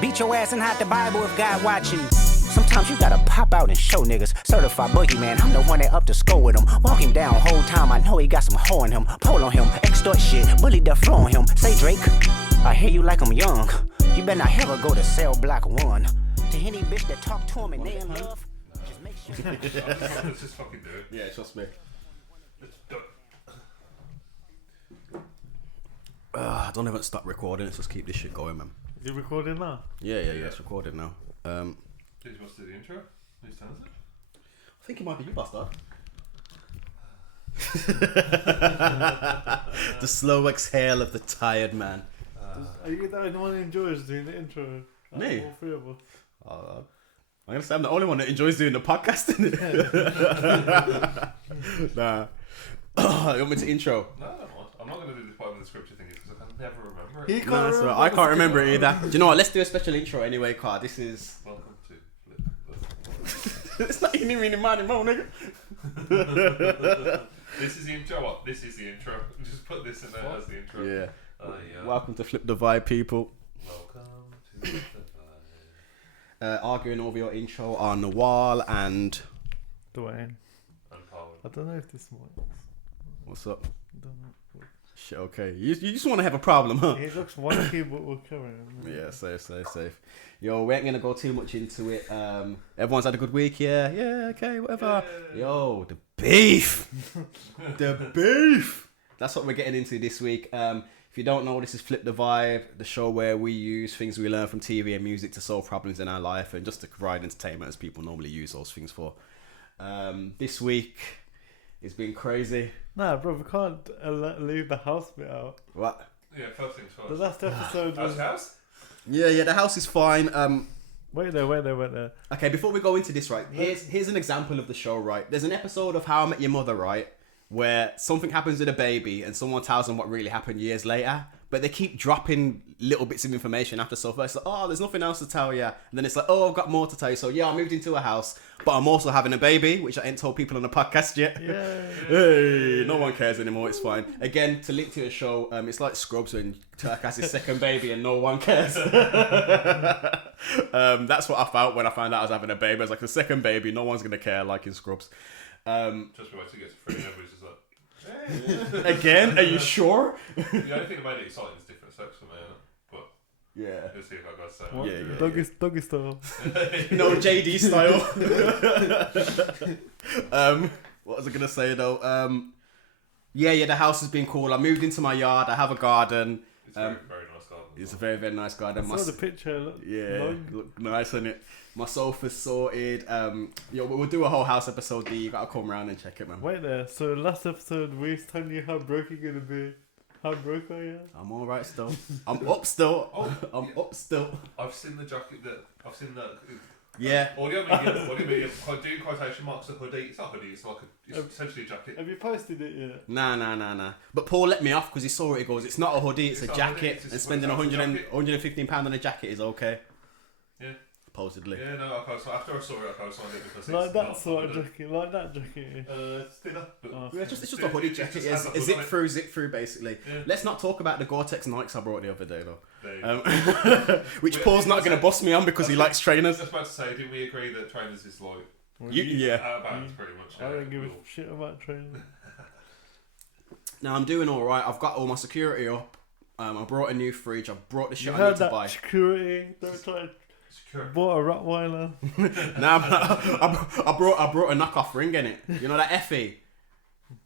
Beat your ass and hide the Bible if God watching. Sometimes you gotta pop out and show niggas. Certified boogeyman, I'm the one that up to score with him. Walk him down whole time, I know he got some hoe in him. Pull on him, extort shit, bully the flow on him. Say Drake, I hear you like I'm young. You better not ever go to cell block 1. To any bitch that talk to him and they in love, just make sure. Let's just fucking do it. Yeah, trust me. Let's do it. I don't even stop recording. Let's just keep this shit going, man. Is it recording now? Yeah, it's recorded now. Did you want to do the intro? Who's telling us it? I think it might be you, bastard. The slow exhale of the tired man. Are you the only one who enjoys doing the intro? Me? All three of us. I'm gonna say I'm the only one that enjoys doing the podcast, innit? Nah. You want me to intro? No, I don't want. I'm not going to do this part of the scripture thing because I can never remember He it. can't Nah, remember so I the can't remember script. it either. Do you know what? Let's do a special intro anyway, car. This is. Welcome to Flip. It's not even really money, mo, nigga. This is the intro. What? This is the intro. Just put this in there as the intro. Yeah. Yeah. Welcome to Flip the Vibe, people. Welcome to the vibe. Arguing over your intro are Nawal and. Dwayne. And Paul. I don't know if this works. What's up? I don't know. Shit, okay. You just want to have a problem, huh? It looks wonky, but we're carrying. Yeah, safe. Yo, we ain't gonna go too much into it. Everyone's had a good week, yeah, okay, whatever. Yeah. Yo, the beef, the beef. That's what we're getting into this week. If you don't know, this is Flip the Vibe, the show where we use things we learn from TV and music to solve problems in our life and just to provide entertainment as people normally use those things for. This week, it's been crazy. Nah, bro, we can't leave the house bit out. What? Yeah, first things The first. last episode How's was... the house? Yeah, the house is fine. Wait there. Okay, before we go into this, right, here's an example of the show, right? There's an episode of How I Met Your Mother, right, where something happens with a baby and someone tells them what really happened years later, but they keep dropping little bits of information after so first, like, oh, there's nothing else to tell you. And then it's like, oh, I've got more to tell you. So, yeah, I moved into a house, but I'm also having a baby, which I ain't told people on the podcast yet. Yeah. Hey, no one cares anymore, it's fine. Again, to link to a show, it's like Scrubs when Turk has his second baby and no one cares. That's what I felt when I found out I was having a baby. I was like, the second baby, no one's going to care, like in Scrubs. Just be wait till it gets free and everybody's just like, hey. Again, are you sure? The only thing that made it exciting is different sex for me, innit? But Yeah. let's see if I got to say What? it. Doggy style. No JD style. What was I gonna say though? Yeah, the house has been cool. I moved into my yard. I have a garden. It's very, very nice garden. It's a very, very nice garden. I saw the picture. Look, Look nice, isn't it? My sofa's sorted. We'll do a whole house episode. D, you gotta come around and check it, man. Wait there. So last episode we was telling you how broke you're gonna be. How broke are you? I'm all right still. I'm up still. Oh, I'm up still. I've seen the jacket that I've seen that. Yeah. Audio medium, doing quotation marks a hoodie. It's not a hoodie. It's like it's essentially a jacket. Have you posted it yet? Nah. But Paul let me off because he saw it. He goes, "It's not a hoodie. It's a not a jacket. hoodie, it's And spending a jacket. £115 on a jacket is okay." Yeah. Supposedly. Yeah, no. So after I saw it, I co-signed it because Like it's that not sort a of hoodie. jacket. Like that jacket. It's thinner. But Oh. Yeah, it's just a hoodie jacket. just It's has a a hood zip on it. through basically. Yeah. Let's not talk about the Gore-Tex Nikes I brought the other day though. There you go. Which Wait, Paul's not that's going to it. bust me on because he likes I trainers. was about to say, didn't we agree that trainers is like Yeah. out of bounds pretty much? I don't give a shit about training. Now I'm doing all right. I've got all my security up. I brought a new fridge. I brought the shit You I heard need to that buy. security? Don't try. Secure. Bought a Rottweiler. Now I brought a knockoff ring in it. You know that Effie.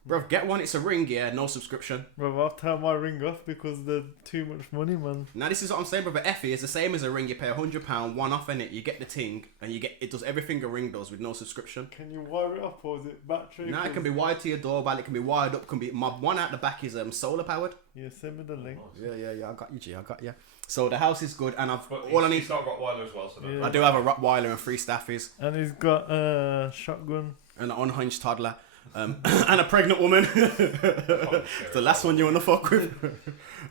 Bro, get one. It's a ring, yeah. No subscription. Bro, I've turned my ring off because they're too much money, man. Now this is what I'm saying, brother. Effie is the same as a ring. You pay £100, one off in it. You get the ting, and it does everything a ring does with no subscription. Can you wire it up or is it battery? Now it can be wired to your doorbell. It can be wired up. Can be my one out the back is solar powered. Yeah, send me the link. Yeah. I got you, G. I got you. So the house is good, and But all I need. he's got Rottweiler as well. So Yeah. I do have a Rottweiler and 3 staffies And he's got a shotgun. and an unhinged toddler, and a pregnant woman. The last one you want to fuck with.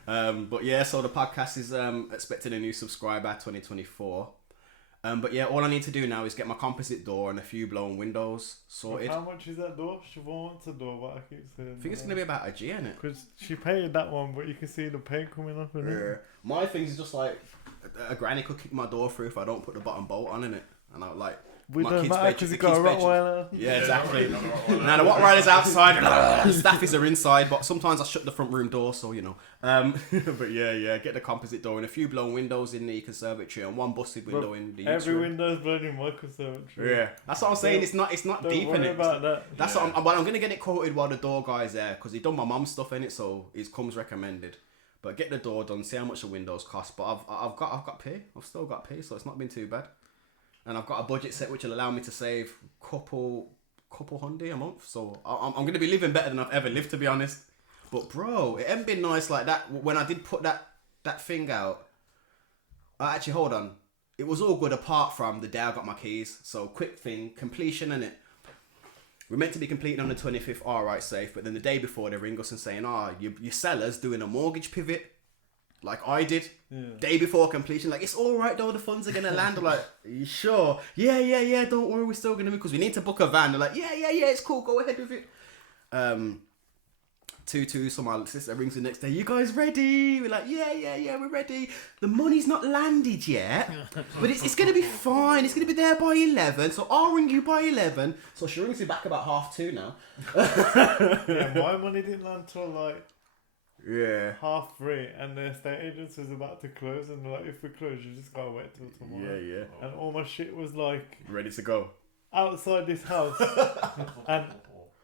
But yeah, so the podcast is expecting a new subscriber 2024. But yeah, all I need to do now is get my composite door and a few blown windows sorted. How much is that door? Siobhan wants a door, but I keep saying. I think it's gonna be about a G, innit? Because she paid that one, but you can see the paint coming off in it. My things is just like a granny could kick my door through if I don't put the bottom bolt on in it, and I like. We My don't kids' matter bed- because the you got a kids' bed- Rottweiler. Yeah, exactly. Yeah, Now the Rottweiler's outside, the staffies are inside, but sometimes I shut the front room door, so you know. But yeah, get the composite door and a few blown windows in the conservatory and one busted window in the Every room. window's blown in my conservatory. Yeah, that's what I'm saying. It's not Don't deep in worry it. about that. That's what I'm gonna get it quoted while the door guy's there because he done my mum's stuff in it, so it comes recommended. But get the door done, see how much the windows cost. But I've got pay. I've still got pay, so it's not been too bad. And I've got a budget set which will allow me to save couple hundred a month. So I'm gonna be living better than I've ever lived, to be honest. But bro, it ain't been nice like that. When I did put that thing out, actually hold on, it was all good apart from the day I got my keys. So quick thing, completion in it. We're meant to be completing on the 25th, alright, safe. But then the day before they ring us and saying, your seller's doing a mortgage pivot. Like I did, day before completion. Like, it's all right though, the funds are going to land. I'm like, are you sure? Yeah, don't worry, we're still going to move because we need to book a van. They're like, yeah, it's cool, go ahead with it. 2-2, so my sister rings the next day, you guys ready? We're like, yeah, we're ready. The money's not landed yet, but it's going to be fine. It's going to be there by 11, so I'll ring you by 11. So she rings me back about 2:30 now. Yeah, my money didn't land till like Yeah. 3:30, and the estate agents was about to close, and they're like, if we close, you just gotta wait till tomorrow. Yeah. And all my shit was like Ready to go. outside this house. And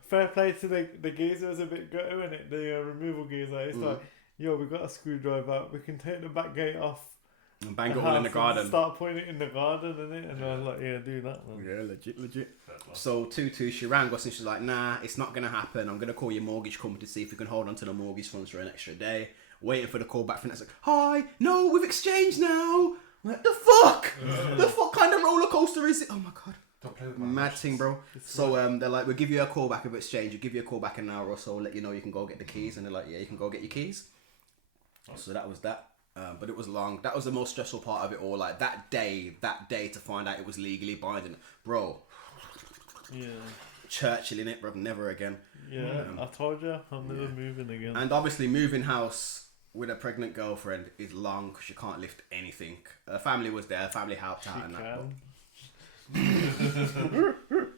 fair play to the geezer, was a bit gutted in it, the removal geezer. It's like, yo, we got a screwdriver, we can take the back gate off And bang it the all in the house and garden. start putting it in the garden, and I was like, yeah, do that, man. Yeah, legit. So 2-2, she rang us and she's like, nah, it's not gonna happen. I'm gonna call your mortgage company to see if we can hold on to the mortgage funds for an extra day. Waiting for the call back from that's like, hi, no, we've exchanged now. I'm like, the fuck? The fuck kind of roller coaster is it? Oh my god. Don't play with my Mad emotions. thing, bro. So they're like, we'll give you a call back of exchange. We'll give you a call back in an hour or so, let you know you can go get the keys. And they're like, yeah, you can go get your keys. So that was that. But it was long. That was the most stressful part of it all. Like that day to find out it was legally binding. Bro, Yeah. Churchill in it, bro. Never again. Yeah, I told you, I'm never moving again. And obviously moving house with a pregnant girlfriend is long because you can't lift anything. Her family was there. Her family helped out and that.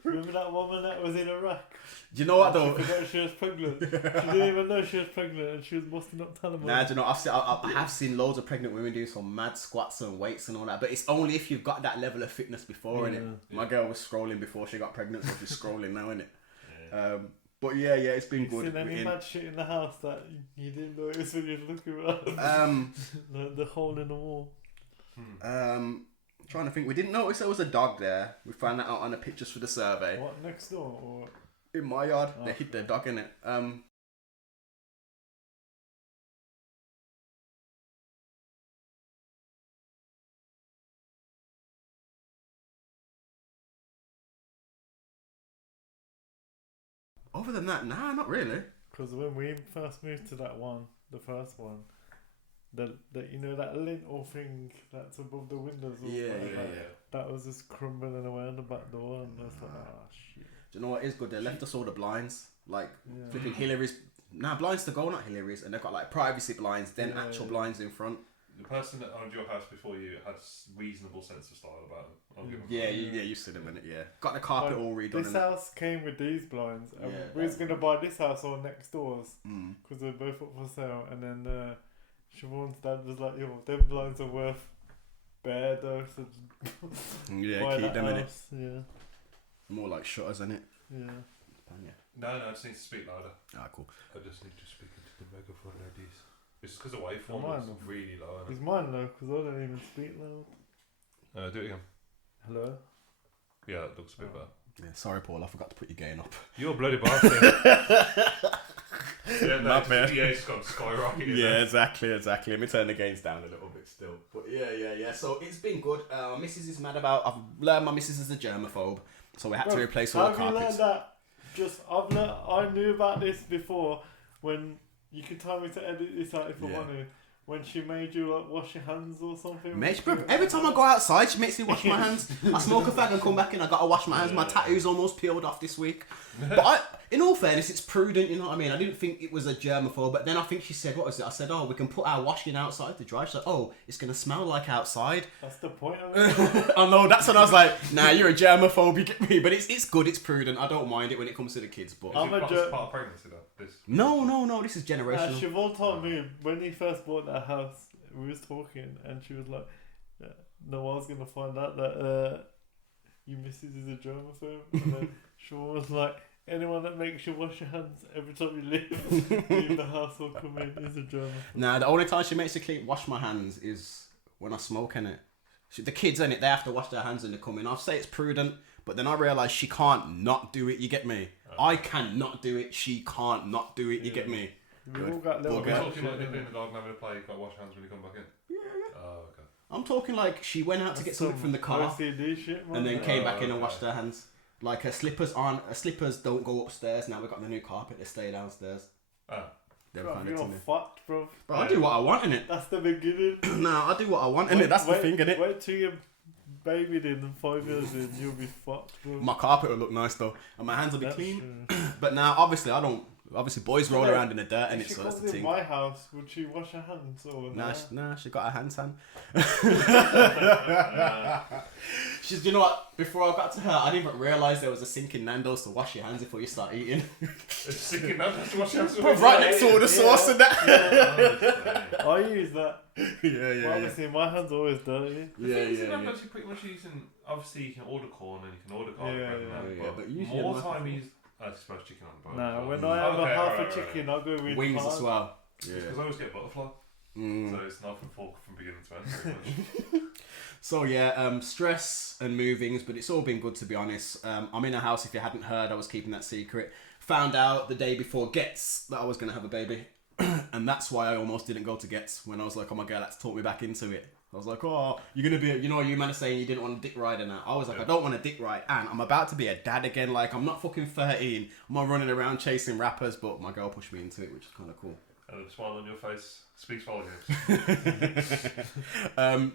Remember that woman that was in Iraq? Do you know what though? She forgot she was pregnant. She didn't even know she was pregnant, and she was busting up Taliban. Nah, do you know, I have seen loads of pregnant women do some mad squats and weights and all that, but it's only if you've got that level of fitness before, innit? My girl was scrolling before she got pregnant, so she's scrolling now, innit? But yeah, it's been good. Seen any mad shit in the house that you didn't notice when you were looking around? The hole in the wall. Trying to think, we didn't notice there was a dog there. We found that out on the pictures for the survey. What, next door? Or In my yard, they hid their dog in it. Other than that, nah, not really. because when we first moved to that one, the first one, the you know that lintel thing that's above the windows. Yeah. That was just crumbling away on the back door, and I was like, ah, shit. Do you know what is good? They left us all the blinds, like flipping Hillary's. Nah, blinds to go, not Hillary's, and they've got like privacy blinds, then actual blinds in front. The person that owned your house before you had reasonable sense of style about them. I'll give them Yeah, that. you said a minute. Yeah, got the carpet all redone. This and that. house came with these blinds, and Yeah. we was gonna buy this house or next doors Mm. because they're both up for sale. And then Siobhan's dad was like, "Yo, them blinds are worth bare though." So Yeah, buy keep that them in it. house. Yeah, More like shutters in it. yeah. No, I just need to speak louder. Ah, cool. I just need to speak into the megaphone, ladies. It's because the waveform Mine. is really low. Is mine low? Because I don't even speak loud. Do it again. Hello. Yeah, that looks a bit better. Yeah, sorry, Paul. I forgot to put your gain up. You're a bloody bastard. Yeah, no, My bad. it's gone skyrocketing. Yeah, exactly. Let me turn the gains down a little bit still. But yeah. So it's been good. Mrs. is mad about. I've learned my missus is a germaphobe, so we had to replace all the Have you carpets. learned that? I knew about this before when you could tell me to edit this out if I want to. When she made you like wash your hands or something. Mate, bro, every time I go outside, she makes me wash my hands. I smoke a fag and come back in. I gotta wash my hands. My tattoo's almost peeled off this week. But In all fairness, it's prudent, you know what I mean? I didn't think it was a germaphobe, but then I think she said, what was it? I said, oh, we can put our washing outside to dry. She's like, oh, it's going to smell like outside. That's the point of it. I know, that's when I was like, nah, you're a germaphobe, you get me? But it's good, it's prudent. I don't mind it when it comes to the kids, but... Is it part of pregnancy, though? No, this is generational. Siobhan told me when he first bought that house, we was talking, and she was like, Nawal's going to find out that your missus is a germaphobe. And then Siobhan was like, anyone that makes you wash your hands every time you leave the house or come in is a germaphobe. Nah, the only time she makes me wash my hands is when I smoke, innit? The kids, innit, they have to wash their hands when they come in. I'll say it's prudent, but then I realise she can't not do it, you get me? I cannot do it, she can't not do it, you get me? We've all got little... You're talking about nipping in the garden having a play, you've got to wash your hands when you come back in? Yeah. Oh, okay. I'm talking like she went out to get something from the car OCD shit, man. and then came back in and washed her hands. Like her slippers don't go upstairs. Now we've got the new carpet, they stay downstairs. They're Bro, kind you're of to me. fucked, bro. Bro, I do what I want, innit? That's the beginning. Nah, I do what I want, innit? That's the thing, innit? Wait till you're babied in and 5 years in, you'll be fucked, bro. My carpet will look nice though, and my hands will be That's clean. true. But now, obviously, I don't. Obviously, boys roll around in the dirt, and If it's she so that's comes the in thing. my house, would she wash her hands or Nah, she got her hands tan. She's, you know what? Before I got to her, I didn't even realise there was a sink in Nando's to wash your hands before you start eating. It's sick enough to wash your hands. Right next to all the sauce and that. I use that. Yeah. Obviously, my hands are always dirty. Yeah. I'm actually pretty much using. Obviously, you can order corn and you can order garlic bread and that, but usually more I'm time you use. I suppose chicken on the bone. Nah, as well. when I have a half right. a chicken, I'll go with Wings hard. as well. Yeah. Because I always get butterfly, so it's knife and fork from beginning to end. Pretty much. So yeah, stress and movings, but it's all been good to be honest. I'm in a house, if you hadn't heard, I was keeping that secret. Found out the day before Gets that I was going to have a baby. And that's why I almost didn't go to Gets when I was like, oh my God, that's talked me back into it. I was like, oh, you're going to be, you know, you man are saying you didn't want a dick ride and that. I was like, I don't want a dick ride. And I'm about to be a dad again. Like, I'm not fucking 13. I'm not running around chasing rappers, but my girl pushed me into it, which is kind of cool. And the smile on your face speaks volumes. Have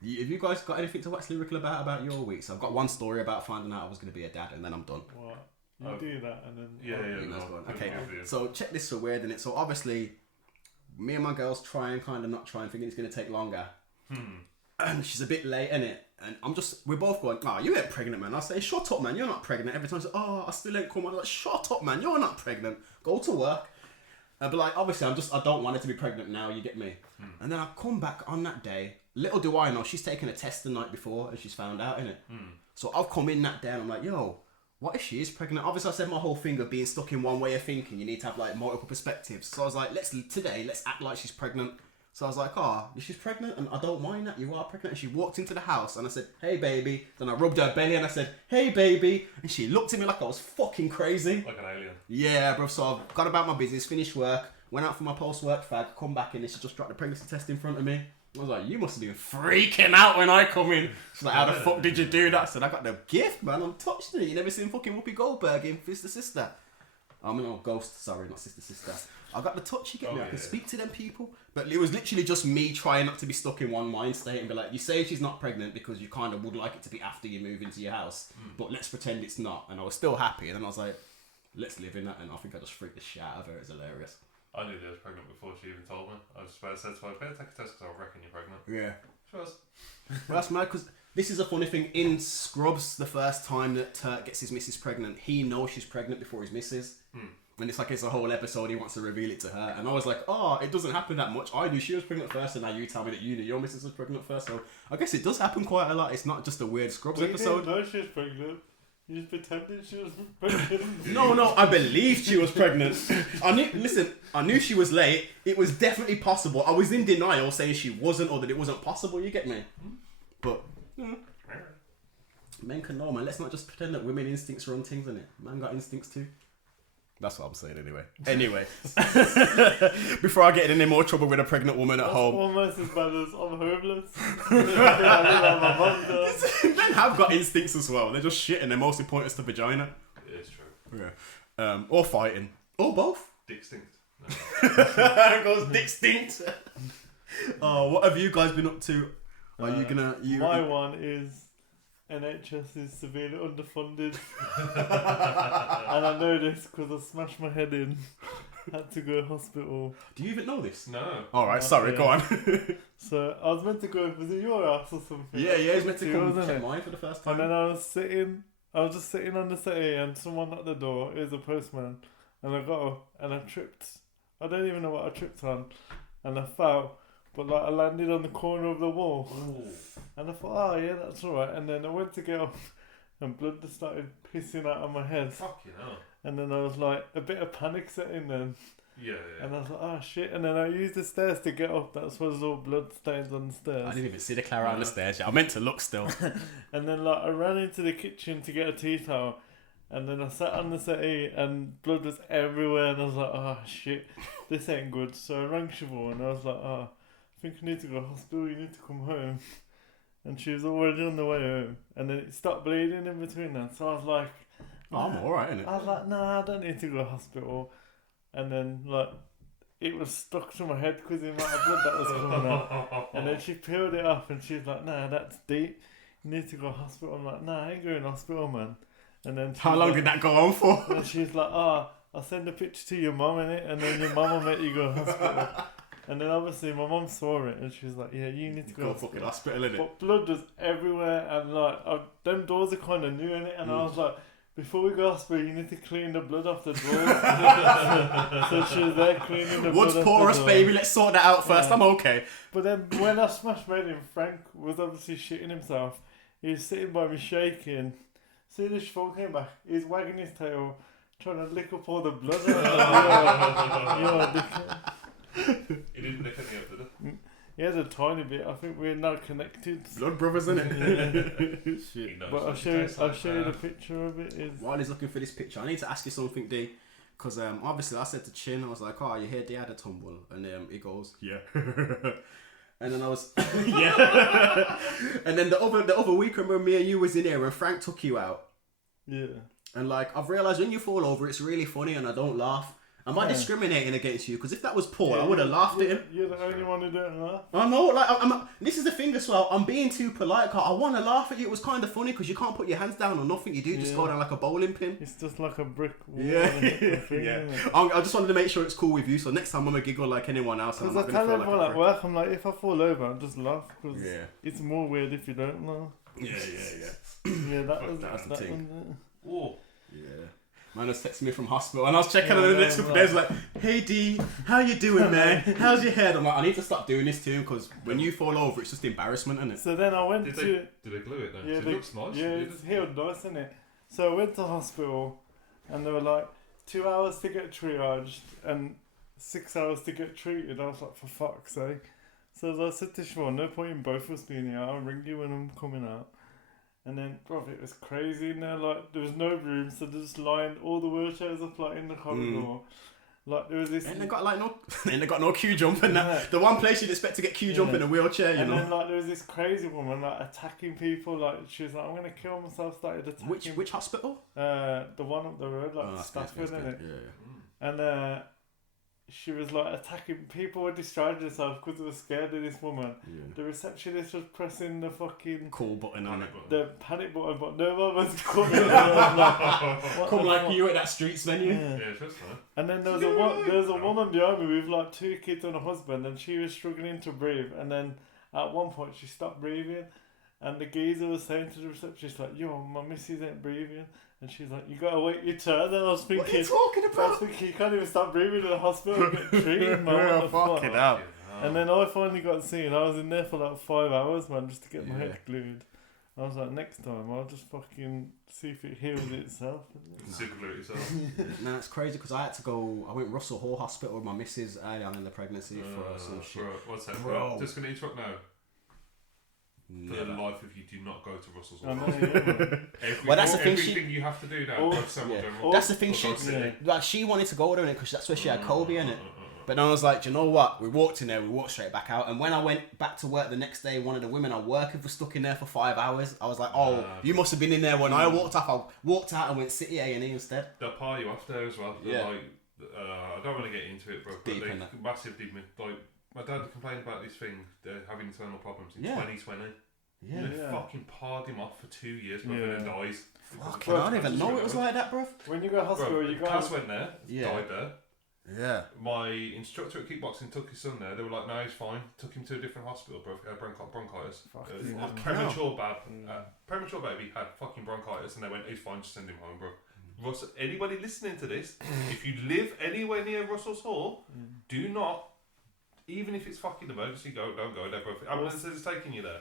you guys got anything to wax lyrical about your weeks? I've got one story about finding out I was going to be a dad and then I'm done. What? You do that and then... Yeah. Okay, so check this for weird, innit? So obviously, me and my girl's trying, kind of not trying, thinking it's going to take longer. And she's a bit late, innit? And we're both going, oh, you ain't pregnant, man. I say, shut up, man, you're not pregnant. Every time she's like, oh, I still ain't come. I'm like, shut up, man, you're not pregnant. Go to work. But like, obviously, I don't want her to be pregnant now, you get me? And then I come back on that day. Little do I know, she's taken a test the night before and she's found out, innit? So I've come in that day and I'm like, yo, what if she is pregnant? Obviously, I said my whole thing of being stuck in one way of thinking. You need to have like multiple perspectives. So I was like, let's act like she's pregnant. So I was like, oh, she's pregnant and I don't mind that. You are pregnant. And she walked into the house and I said, hey, baby. Then I rubbed her belly and I said, hey, baby. And she looked at me like I was fucking crazy. Like an alien. Yeah, bro. So I've got about my business, finished work, went out for my post-work fag, come back in and she just dropped the pregnancy test in front of me. I was like, you must have been freaking out when I come in. She's like, how the fuck did you do that? I said, I got the gift, man. I'm touched it. You never seen fucking Whoopi Goldberg in Sister Sister. I mean, no, Ghost. Sorry, not Sister. I got the touch, you get me? I can speak to them people. But it was literally just me trying not to be stuck in one mind state and be like, you say she's not pregnant because you kind of would like it to be after you move into your house. But let's pretend it's not. And I was still happy. And then I was like, let's live in that. And I think I just freaked the shit out of her. It's hilarious. I knew they was pregnant before she even told me. I just said to her, better take a test because I reckon you're pregnant. Yeah. She was. Well, that's mad because this is a funny thing. In Scrubs, the first time that Turk gets his missus pregnant, he knows she's pregnant before his missus. And it's like it's a whole episode, he wants to reveal it to her. And I was like, oh, it doesn't happen that much. I knew she was pregnant first and now you tell me that you knew your missus was pregnant first. So I guess it does happen quite a lot. It's not just a weird Scrubs episode. You didn't know she was pregnant. You just pretended she was pregnant. No, I believed she was pregnant. I knew she was late. It was definitely possible. I was in denial saying she wasn't or that it wasn't possible, you get me? But, men can know, man. Let's not just pretend that women instincts run things, innit? Man got instincts too. That's what I'm saying anyway. Before I get in any more trouble with a pregnant woman at home. Almost as bad as I'm homeless. Men have got instincts as well. They're just shit and they're mostly pointless to vagina. It is true. Yeah. Or fighting. Or both. Dickstinct. No. Goes dickstinct. Oh, what have you guys been up to? Are you gonna... My one is NHS is severely underfunded. And I know this because I smashed my head in. Had to go to hospital. Do you even know this? No. Alright, sorry, yeah. go on. So I was meant to go, was it your house or something? yeah, he's meant to come wasn't check it? mine for the first time. And then I was just sitting on the settee and someone knocked the door. It was a postman. And I got up and I tripped. I don't even know what I tripped on. And I fell. But like I landed on the corner of the wall. Ooh. And I thought, oh yeah, that's alright. And then I went to get up and blood just started pissing out of my head. Fucking hell. And then I was like, a bit of panic set in then. Yeah. And I was like, oh shit. And then I used the stairs to get up. That's why there's all blood stains on the stairs. I didn't even see the Clara on the stairs yet. I meant to look still. And then like I ran into the kitchen to get a tea towel. And then I sat on the settee and blood was everywhere. And I was like, oh shit, this ain't good. So I rang Siobhan and I was like, oh, I think I need to go to hospital. You need to come home. And she was already on the way home. And then it stopped bleeding in between then. So I was like, Oh, I'm alright, innit? I was like, nah, I don't need to go to hospital. And then, like, it was stuck to my head because the amount of blood that was coming out. And then she peeled it off and she's like, nah, that's deep. You need to go to hospital. I'm like, nah, I ain't going to hospital, man. And then How long did that go on for? And she's like, oh, I'll send a picture to your mum, innit? And then your mum will make you go to hospital. And then obviously my mum saw it and she was like, yeah, you need to go Go fucking hospital, innit? But blood was everywhere and like, them doors are kind of new, innit? And I was like, before we go to hospital, you need to clean the blood off the doors. So she was there cleaning the What's blood off porous, the door. baby? Let's sort that out first. Yeah. I'm okay. But then when I smashed my head in, Frank was obviously shitting himself. He was sitting by me shaking. Soon as Siobhan came back, he was wagging his tail, trying to lick up all the blood. He didn't lick any of it. He has a tiny bit. I think we're now connected. Blood brothers, innit? He Shit. knows But what I'll it show you, tastes I'll like show you the there. picture of it. Is While he's looking for this picture, I need to ask you something, D. Because obviously I said to Chin, I was like, oh, you hear D had a tumble? And he goes, yeah. And then I was, yeah. And then the other week, I remember me and you was in here and Frank took you out. yeah. And like, I've realised when you fall over, it's really funny and I don't laugh. Am I Yeah. discriminating against you? Because if that was Paul, I Yeah, would have laughed at him. You're the only one who don't laugh. I know, like, this is the thing as well. I'm being too polite. 'Cause I want to laugh at you. It was kind of funny because you can't put your hands down or nothing. You do just Yeah. go down like a bowling pin. It's just like a brick wall. Yeah, and a thing, yeah. innit? I just wanted to make sure it's cool with you. So next time I'm gonna giggle like anyone else. And I'm Because not I gonna tell feel like everyone a at prick. work, I'm like, if I fall over, I'll just laugh. Because Yeah. it's more weird if you don't laugh. Yeah. Yeah, that Fuck was that. That's the that thing. one. Oh, Yeah. Man was texting me from hospital and I was checking Yeah, on the no, next couple right. days like, hey D, how you doing, man? How's your head? I'm like, I need to stop doing this too because when you fall over, it's just embarrassment, isn't it? So then I went did to. they glue it then? Yeah, So it looks nice. Yeah, it's healed nice, isn't it? So I went to hospital, and they were like 2 hours to get triaged and 6 hours to get treated. I was like, for fuck's sake. So as I said to Siobhan, no point in both of us being here. I'll ring you when I'm coming out. And then, bro, it was crazy in there. Like, there was no room, so they just lined all the wheelchairs up like in the corridor. Like, there was this. Ain't they got like no, ain't they got no queue jump in that? Yeah. The one place you'd expect to get queue jump Yeah. in a wheelchair, you And know. then, like, there was this crazy woman, like, attacking people. Like, she was like, I'm gonna kill myself. Started attacking. Which hospital? The one up the road, like that's Stafford, good, innit? yeah. And she was like attacking people. Were distracted themselves because they were scared of this woman. Yeah. The receptionist was pressing the fucking Cool button on it. the panic button, but no one was coming. And I was like, what Come the like fuck? you at that streets venue. Yeah. Yeah, it's just fun. And then there was a woman behind me with like 2 kids and a husband, and she was struggling to breathe. And then at one point she stopped breathing, and the geezer was saying to the receptionist like, "Yo, my missus ain't breathing." And she's like, "You gotta wait your turn." And I was thinking, What are you talking I was about? thinking, you can't even stop breathing in the hospital and get treated, man. What the fuck? hell. And then I finally got seen. I was in there for like 5 hours, man, just to get my Yeah. head glued. I was like, next time I'll just fucking see if it heals itself. Super glue it yourself. Nah, it's crazy because I had to go. I went Russell Hall Hospital with my missus early on in the pregnancy for some shit. Bro, what's that? Bro. Bro. Just gonna interrupt now. For the Never. life of you, do not go to Russell's I know, Hall. yeah, man. Well, that's the thing, she- Everything you have to do now. Oh, go to Samuel yeah. General. That's the thing. Or She go City. like she wanted to go there because that's where she had Kobe in it. But then I was like, do you know what? We walked in there, we walked straight back out. And when I went back to work the next day, one of the women I work with was stuck in there for 5 hours. I was like, oh, you must have been in there when I walked off. I walked out and went City A&E instead. They'll pile you off there as well. They're Yeah. Like, I don't want to get into it, bro. But Deep they in that. massive demon. Like, my dad complained about this thing, having internal problems in Yeah. 2020. Yeah. They fucking parred him off for 2 years, bro, and then dies. Fucking, I didn't even know it was like that, bruv. When you go to hospital, Bro, you go. Kaz went there, Yeah. died there. Yeah. My instructor at kickboxing took his son there. They were like, "No, he's fine." Took him to a different hospital, bro. He had bronchitis. Premature premature baby had fucking bronchitis, and they went, "He's fine. Just send him home, bro." Russell, anybody listening to this, if you live anywhere near Russell's Hall, do not, even if it's fucking emergency, don't go there, bro. If ambulance is taking you there.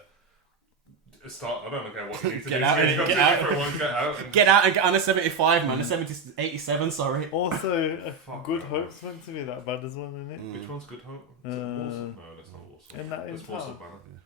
I don't care what you need to Get do. out You've got get to out. do it for one, get out. And Get out and get on a 75, man. A 87, sorry. Also, Fuck Good no. Hope's meant to be that bad as well, isn't it? Which one's Good Hope? Is it Warsaw? No, that's not Warsaw. And that That's is Warsaw town. Banner.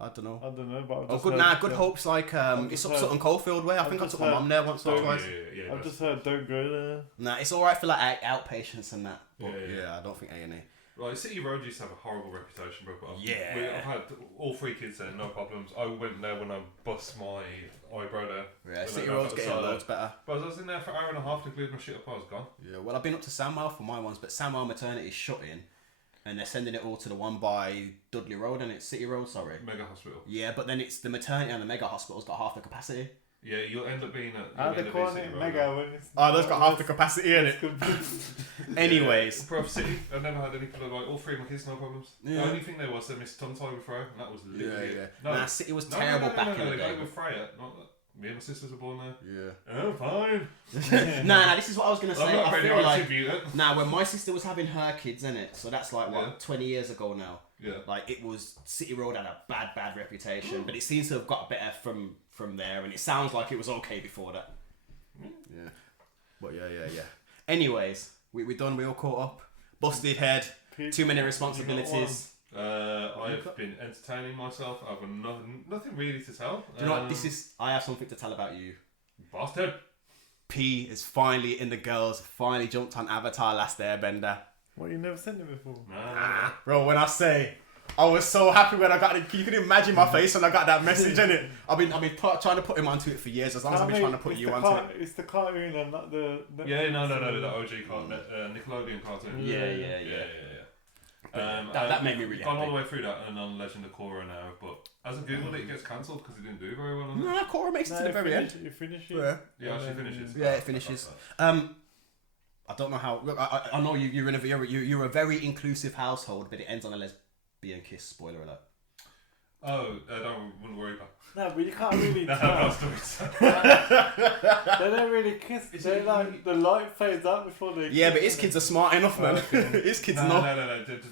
I don't know. I don't know, but I've Oh, just good. heard, Nah, Good Hope's like it's up heard- Sutton Coldfield way. I I've think I just took my heard- mum there once or so- twice. Yeah, I've just heard don't go there. Nah, it's all right for like outpatients and that. But Yeah. yeah, I don't think A&E. Like, City Road used to have a horrible reputation, bro. But Yeah. I've had all 3 kids there, no problems. I went there when I bust my eyebrow there. Yeah, When City I Road's got getting outside loads better. But I was in there for an hour and a half to glue my shit up. I was gone. Yeah, well, I've been up to Samwell for my ones, but Samwell Maternity is shut in, and they're sending it all to the one by Dudley Road, and it's City Road, sorry. Mega hospital. Yeah, but then it's the maternity and the mega hospital's got half the capacity. Yeah, you'll end up being at. How they call it mega when it's. Oh, that's got half the capacity in it. It's Anyways. Bro, City, I've never had any problem. Like, all 3 of my kids, no problems. Yeah. The only thing there was they missed tongue tie with Freya, and that was literally it. No, Nah, City was terrible back in the they got day. it with Freya. Me and my sisters were born there. Yeah. Oh, fine. Nah, this is what I was gonna say. I'm not I ready feel to like attribute it. now when my sister was having her kids in it, so that's like what Yeah. 20 years ago now. Yeah. Like it was City Road had a bad reputation, but it seems to have got better from there, and it sounds like it was okay before that. Yeah, but yeah. Anyways, we done. We all caught up. Busted head. Too many responsibilities. I've been entertaining myself. I've got nothing really to tell. Do you know what? This is. I have something to tell about you. Bastard. P is finally in the girls. Finally jumped on Avatar Last Airbender. What, you never seen it before? Nah. Bro, when I say I was so happy when I got it, you can imagine my face when I got that message in it. I've been trying to put him onto it for years. As long as I've been trying to put you onto it. It's the cartoon and not the. Yeah, no, the OG cartoon, Nickelodeon cartoon. Yeah. That made me really Gone all happy. the way through that and on Legend of Korra now, but as I googled it, it gets cancelled because it didn't do very well on it. Nah, Korra makes it to the very end. You finish it. Yeah. Yeah, actually finishes. Yeah, it finishes. I don't know how. Look, I know you're a very inclusive household, but it ends on a lesbian kiss. Spoiler alert. Wouldn't worry about. No, but you can't really No, tell. stories. They don't really kiss. They like the light fades out before they. Yeah, but his kids are smart enough, man. Okay. His kids No, know. it's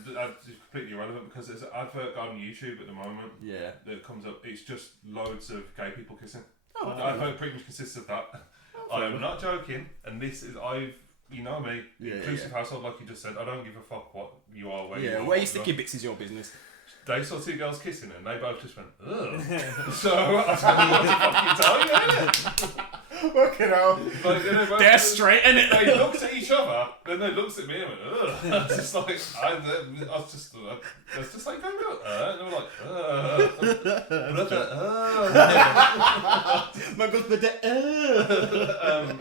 completely irrelevant because there's an advert on YouTube at the moment Yeah. that comes up. It's just loads of gay people kissing. Oh, The advert pretty much consists of that. I am not joking, and this is you know me, inclusive household, like you just said. I don't give a fuck what you are, where you are. Where you stick your bits is your business. They saw 2 girls kissing and they both just went, ugh. So I don't know what to fucking tell you, innit? Fucking hell. Like, they both They're straight, innit? They looked at each other, then they looked at me and went, ugh. I was just like, I was just like, go, and they were like, My God, but the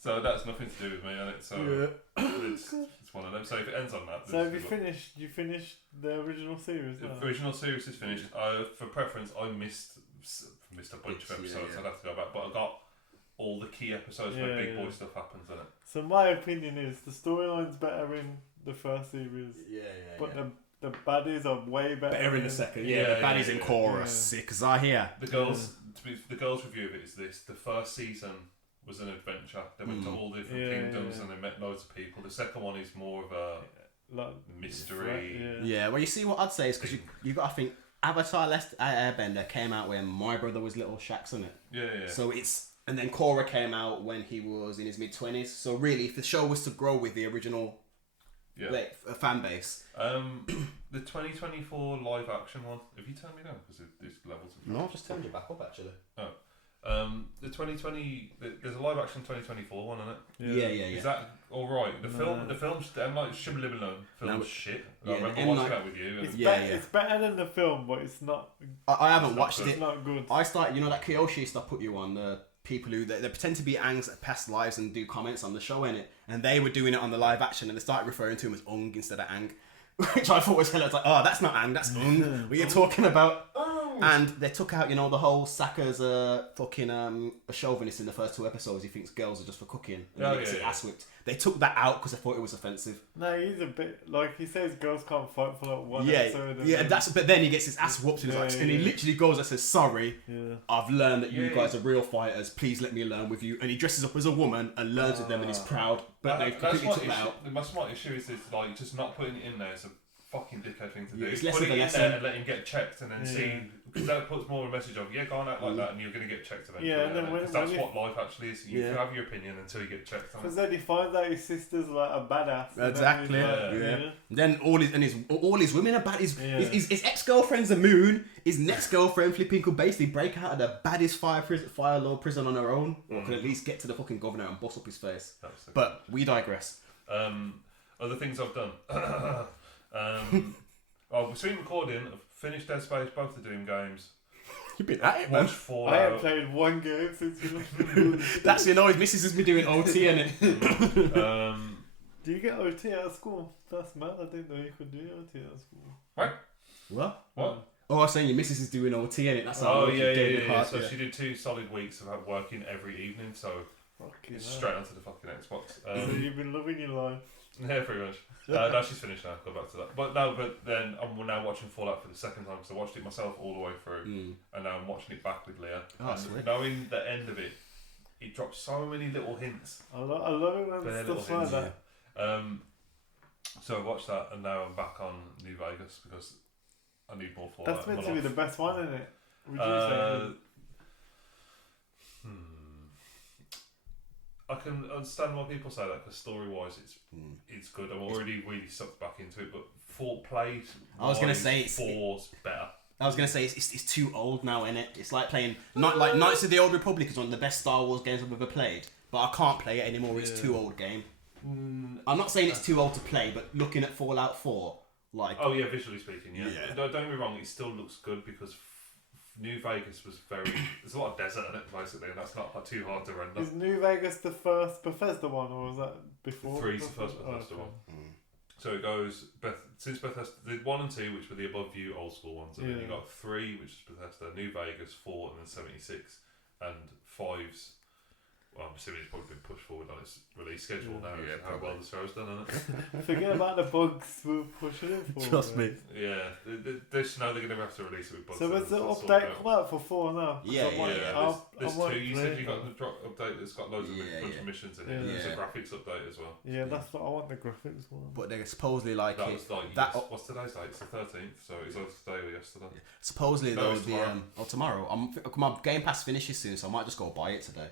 So that's nothing to do with me, innit? So it's one of them. So if it ends on that, So have you finished? You finished the original series? the original series is finished. For preference, I missed a bunch of episodes. I'd have to go back, but I got all the key episodes where big boy stuff happens in it. So my opinion is the storyline's better in the first series, but the baddies are way better in the second. Yeah, The baddies in Korra yeah. sick as I hear. The girls review of it is this: the first season was an adventure. They went to all different kingdoms and they met loads of people. The second one is more of a like mystery. Yeah, well, you see what I'd say is because you got to think Avatar Last Airbender came out when my brother was little, Shaq's in it. Yeah. So and then Korra came out when he was in his mid-20s. So really, if the show was to grow with the original fan base. The 2024 live action one. Have you turned me down? Because there's levels of. No, I've just turned you back up actually. Oh. The 2020. There's a live action 2024 one, isn't it? Yeah. Is that all right? The film's I'm like shibbolibbalone. Film's shit. I remember watching that with you. And It's better than the film, but it's not. I haven't watched It's it. not good. I started, that Kyoshi stuff put you on, the people who they pretend to be Aang's past lives and do comments on the show in it, and they were doing it on the live action and they started referring to him as Ung instead of Aang, which I thought was hell. I was like, oh, that's not Aang, that's Ung. What are you talking about? And they took out, you know, the whole Saka's fucking a chauvinist in the first 2 episodes. He thinks girls are just for cooking and he gets his ass whipped. They took that out because they thought it was offensive. No, he's a bit like he says girls can't fight for like one episode. Yeah, but then he gets his ass whooped and, and he literally goes and says, "Sorry, I've learned that you guys are real fighters. Please let me learn with you." And he dresses up as a woman and learns with them and he's proud. But they completely took that out. That's my issue is like just not putting it in there. It's a fucking dickhead thing to do. It's less put of it a in lesson. there and let him get checked and then see, because that puts more of a message of go on out like that and you're going to get checked eventually. Yeah, and then when that's what life actually is. You can have your opinion until you get checked. Because then he finds out his sister's like a badass. Exactly. Then all his women are bad. His ex-girlfriend's the moon. His next girlfriend flipping could basically break out of the baddest fire law prison on her own, or could at least get to the fucking governor and bust up his face. But we digress. Other things I've done. We've been recording. I've finished Dead Space, both the Doom games. You've been at it, man. Watched Fallout. I haven't played one game since you That's, you know, his missus has been doing OT, innit? Do you get OT out of school? That's mad. I didn't know you could do OT out of school. What? Oh, I was saying your missus is doing OT, innit? That's how So she did 2 solid weeks of working every evening, so it's straight onto the fucking Xbox. So you've been loving your life. Yeah, pretty much. No, she's finished now. Go back to that. But then I'm now watching Fallout for the second time because I watched it myself all the way through, and now I'm watching it back with Leah. And knowing the end of it, it drops so many little hints. I love it when stuff like that. So I watched that, and now I'm back on New Vegas because I need more Fallout. That's meant to be the best one, isn't it? Would you say? I can understand why people say that because story-wise, it's good. I'm already really sucked back into it, but full play. I was gonna say four's better. I was gonna say it's too old now, innit? It's like playing like Knights of the Old Republic is one of the best Star Wars games I've ever played, but I can't play it anymore. It's too old game. I'm not saying it's too old to play, but looking at Fallout 4, like visually speaking, don't get me wrong, it still looks good because New Vegas was there's a lot of desert in it basically, and that's not too hard to render. Is New Vegas the first Bethesda one, or was that before? 3's the first Bethesda one. So it goes since Bethesda, the 1 and 2, which were the above view old school ones, and then you got 3, which is Bethesda, New Vegas, 4, and then 76, and 5's. Well, I'm assuming it's probably been pushed forward on its release schedule now. How well the show's done, isn't it? Forget about the bugs we're pushing it forward. Trust me. Yeah, they just know they're going to have to release it with bugs. So has the update come out for 4 now? Yeah. There's 2. You said you got the drop update that's got loads of bunch of missions in it. There's a graphics update as well. Yeah, that's what I want, the graphics one. But they're supposedly like that was like what's today's date? It's the 13th, so it's either today or yesterday. Supposedly though, tomorrow. My Game Pass finishes soon, so I might just go buy it today.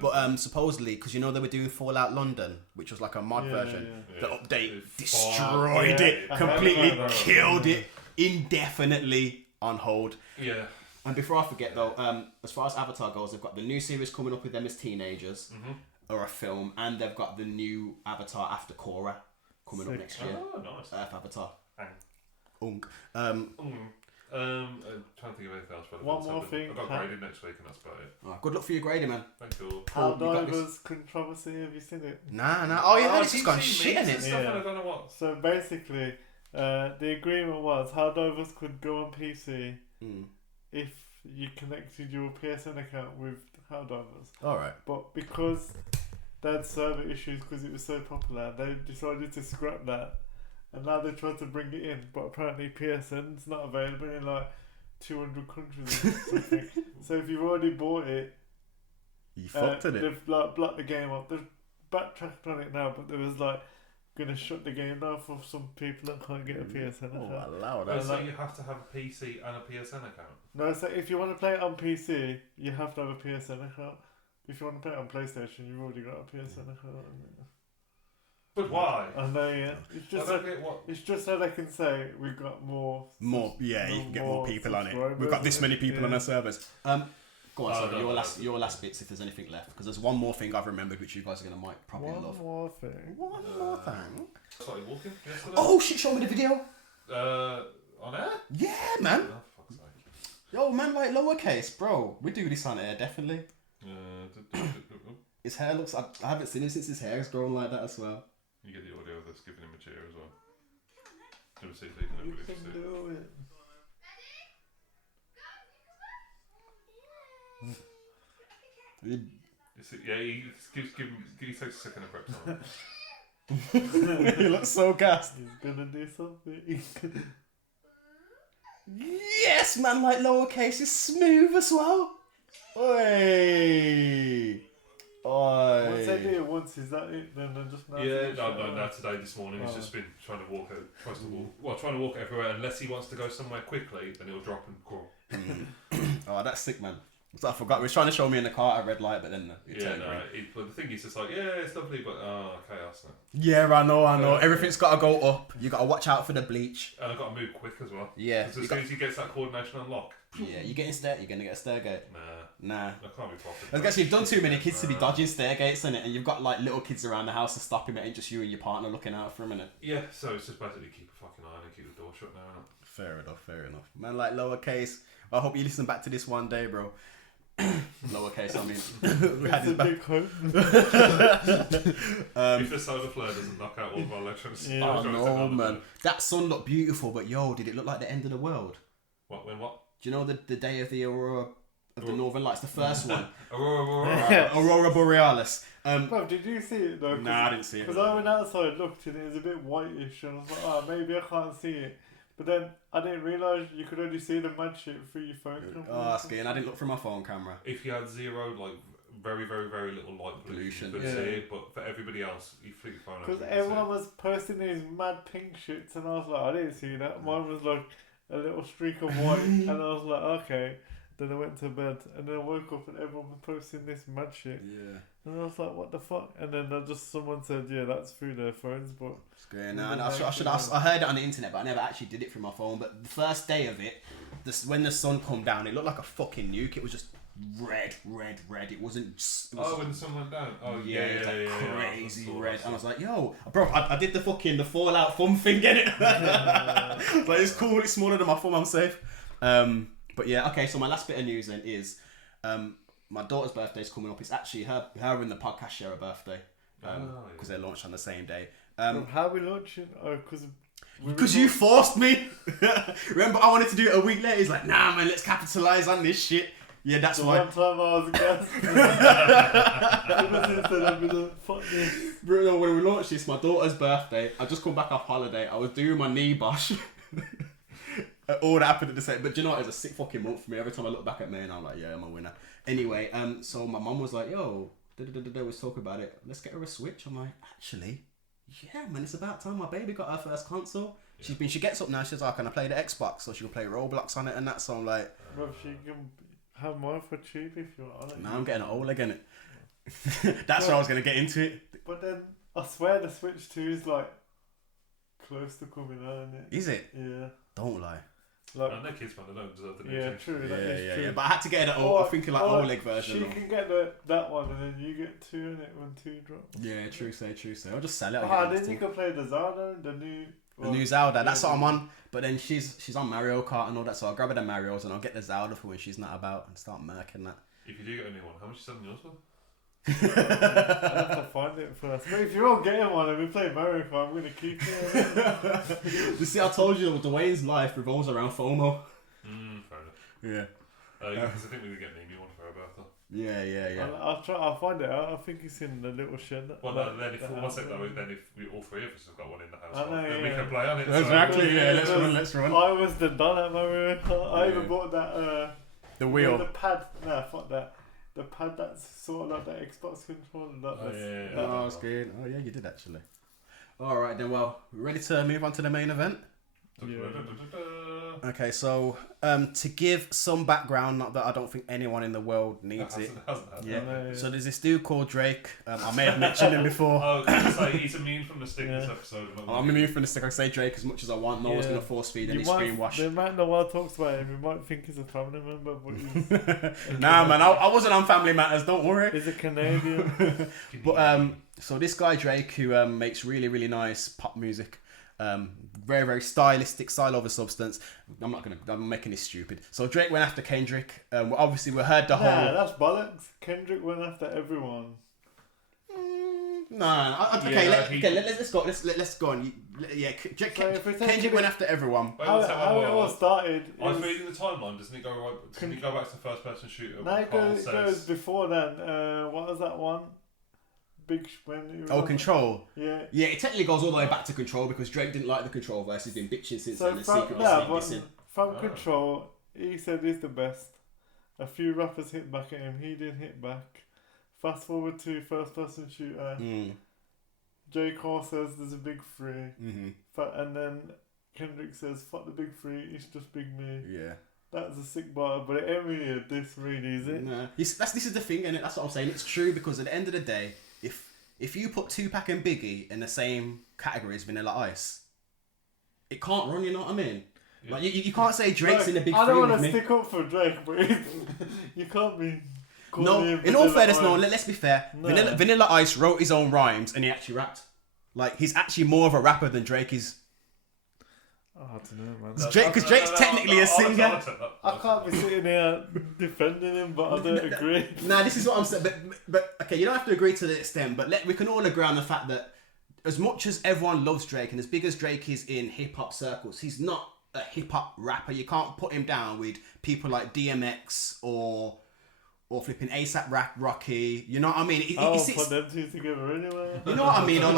But supposedly, because you know they were doing Fallout London, which was like a mod version, the update destroyed it, completely killed it indefinitely on hold. Yeah. And before I forget though, as far as Avatar goes, they've got the new series coming up with them as teenagers, or a film, and they've got the new Avatar after Korra coming up next year. Oh, nice. Earth Avatar. I'm trying to think of anything else. One more thing. I've got graded next week, and that's about it. Right, good luck for your grading, man. Thank you. Helldivers controversy. Have you seen it? Nah. Oh yeah, it's just gone shit in it. I don't know what. So basically, the agreement was Helldivers could go on PC if you connected your PSN account with Helldivers. All right. But because they had server issues because it was so popular, they decided to scrap that. And now they try to bring it in, but apparently PSN's not available in like 200 countries or something. So if you've already bought it, you fucked it. They've like blocked the game up. They've backtracked on it now, but there was like gonna shut the game down for some people that can't get a PSN account. So you have to have a PC and a PSN account? No, so if you want to play it on PC, you have to have a PSN account. If you want to play it on PlayStation, you've already got a PSN account. But why? I know, yeah. It's just so they can say we've got more. Yeah, you can get more people on it. We've got this many people on our servers. Go on, sorry, your last bits if there's anything left, because there's one more thing I've remembered which you guys are gonna probably love. One more thing. Started walking yesterday. Oh shit! Show me the video. On air? Yeah, man. Oh, fuck's sake. Yo, man, like lowercase, bro. We do this on air, definitely. His hair looks. I haven't seen him since his hair has grown like that as well. You get the audio that's giving him a cheer as well. Do you want to see if you can do it. Yeah, he takes a second of prep time. He looks so gassed. He's gonna do something. Yes, man, like lowercase is smooth as well. Oi. Once I do it once, is that it? Then I just now. Yeah, no. Today, this morning, he's just been trying to walk everywhere. Unless he wants to go somewhere quickly, then he'll drop and crawl. Oh, that's sick, man. So I forgot. He was trying to show me in the car at red light, but then it turned green. But the thing is, it's like, yeah, it's lovely, but chaos now. Yeah, I know. Everything's got to go up. You got to watch out for the bleach. And I've got to move quick as well. Yeah. Because as soon as he gets that coordination unlocked. Yeah, you're going to get a stair gate. Nah. I can't be proper. I guess you've done too many kids to be dodging stair gates, innit? And you've got like little kids around the house to stop him. It ain't just you and your partner looking out for him, innit? Yeah, so it's just basically keep a fucking eye on and keep the door shut now, innit? Fair enough. Man, like lowercase. I hope you listen back to this one day, bro. Lowercase, I mean. We had It's a this big hope. If the solar flare doesn't knock out all of our electricity. Oh no, man. That sun looked beautiful, but yo, did it look like the end of the world? What? Do you know the day of the aurora of the northern lights, the first one? Aurora. Aurora Borealis. Bro, did you see it though? Nah, I didn't see it. Because I went outside, looked, and it was a bit whitish, and I was like, oh, maybe I can't see it. But then I didn't realise you could only see the mad shit through your phone. Oh, skin. I didn't look through my phone camera. If you had zero, like, very, very, very little light pollution, you could see it, but for everybody else, you flick your phone over. Because everyone was posting these mad pink shits, and I was like, I didn't see that. Mine was like a little streak of white, and I was like, okay. Then I went to bed, and then I woke up, and everyone was posting this mad shit. Yeah. And I was like, what the fuck? And then someone said, yeah, that's through their phones, but... I heard it on the internet, but I never actually did it through my phone. But the first day of it, when the sun come down, it looked like a fucking nuke. It was just red. It wasn't... when the sun went down? Oh, yeah, it was crazy red. And I was like, yo, bro, I did the Fallout thumb thing, get it? But it's cool, it's smaller than my thumb, I'm safe. But yeah, okay, so my last bit of news then is... my daughter's birthday's coming up. It's actually her and the podcast share a birthday because they launched on the same day. How are we launching? Oh, because you forced me. Remember, I wanted to do it a week later. He's like, nah, man, let's capitalize on this shit. Yeah, that's why. One time I was a guest. Fuck this. Bro, when we launched this, my daughter's birthday, I just come back off holiday. I was doing my knee bosh. All that happened at the same. But do you know what? It was a sick fucking month for me. Every time I look back at me, and I'm like, yeah, I'm a winner. Anyway, so my mum was like, yo, let's talk about it. Let's get her a Switch. I'm like, actually, yeah, man, it's about time. My baby got her first console. Yeah. She gets up now. She's like, can I play the Xbox? So she can play Roblox on it and that. So I'm like, bro, she can have mine for cheap if you want. Now I'm getting an OLED in it. That's where I was gonna get into it. But then I swear the Switch 2 is like close to coming out, isn't it? Is it? Yeah. Don't lie. Like, no, they're kids, man. They don't deserve the new yeah, change. true. That is true. Yeah. But I had to get an OLED version. She can get that one, and then you get two in it when two drop. Yeah, true say. I'll just sell it. Then you can play the Zelda, the new Zelda. That's what I'm on. But then she's on Mario Kart and all that, so I'll grab her the Marios and I'll get the Zelda for when she's not about and start murking that. If you do get a new one, how much is selling yours for? I have to find it first. But if you're all getting one and we play Mario Kart, I'm gonna keep it. You see, I told you Dwayne's life revolves around FOMO. Fair enough. Yeah. Because I think we could get Mimi one for her birthday. Yeah. I'll find it out. I think it's in the little shed. Then if we all three of us have got one in the house, then we can play on it. Exactly. Let's run. I was the done at Mario Kart. I even bought that. The wheel. The pad. Nah, fuck that. The pad that's sort of like the Xbox controller. That's good. Oh yeah, you did actually. All right then. Well, ready to move on to the main event? Yeah. Okay, so to give some background, not that I don't think anyone in the world needs it. So there's this dude called Drake. I may have mentioned him before. He's immune from the stick this episode. I'm immune from the stick. I say Drake as much as I want. No one's gonna force feed any screen wash. The man Nawal talks about him, you might think he's a family member, but he's nah, man, I wasn't on Family Matters. Don't worry. He's a Canadian. But so this guy Drake, who makes really really nice pop music. Very very stylistic, style over substance. I'm making this stupid. So Drake went after Kendrick. Obviously we heard the whole. That's bollocks. Kendrick went after everyone. Okay, let's go. Let's go on. Yeah, Kendrick went after everyone. How it all started. I was reading the timeline. Doesn't it go right? Doesn't it go back to the first person shooter? No, it goes before then. What was that one? Control. Yeah. Yeah, it technically goes all the way back to Control because Drake didn't like the Control verse. He's been bitching since so then. From Control, he said he's the best. A few rappers hit back at him. He didn't hit back. Fast forward to first person shooter. J. Cole says there's a big three. And then Kendrick says, fuck the big three, it's just big me. Yeah. That's a sick bar, but it ain't really a diss really, is it? No. This is the thing, and that's what I'm saying. It's true because at the end of the day, if you put Tupac and Biggie in the same category as Vanilla Ice, it can't run, you know what I mean? Yeah. Like you can't say Drake's in the big three. I don't want to stick up for Drake, but you can't be... No, in all fairness, let's be fair. No. Vanilla Ice wrote his own rhymes and he actually rapped. Like, he's actually more of a rapper than Drake is. Oh, I don't know, man. Because Drake's technically a singer. I can't be sitting here defending him, but I don't agree. Nah, this is what I'm saying. But okay, you don't have to agree to the extent, but we can all agree on the fact that as much as everyone loves Drake and as big as Drake is in hip-hop circles, he's not a hip-hop rapper. You can't put him down with people like DMX or flipping ASAP Rocky, you know what I mean? Put them two together anyway. You know what I mean? Or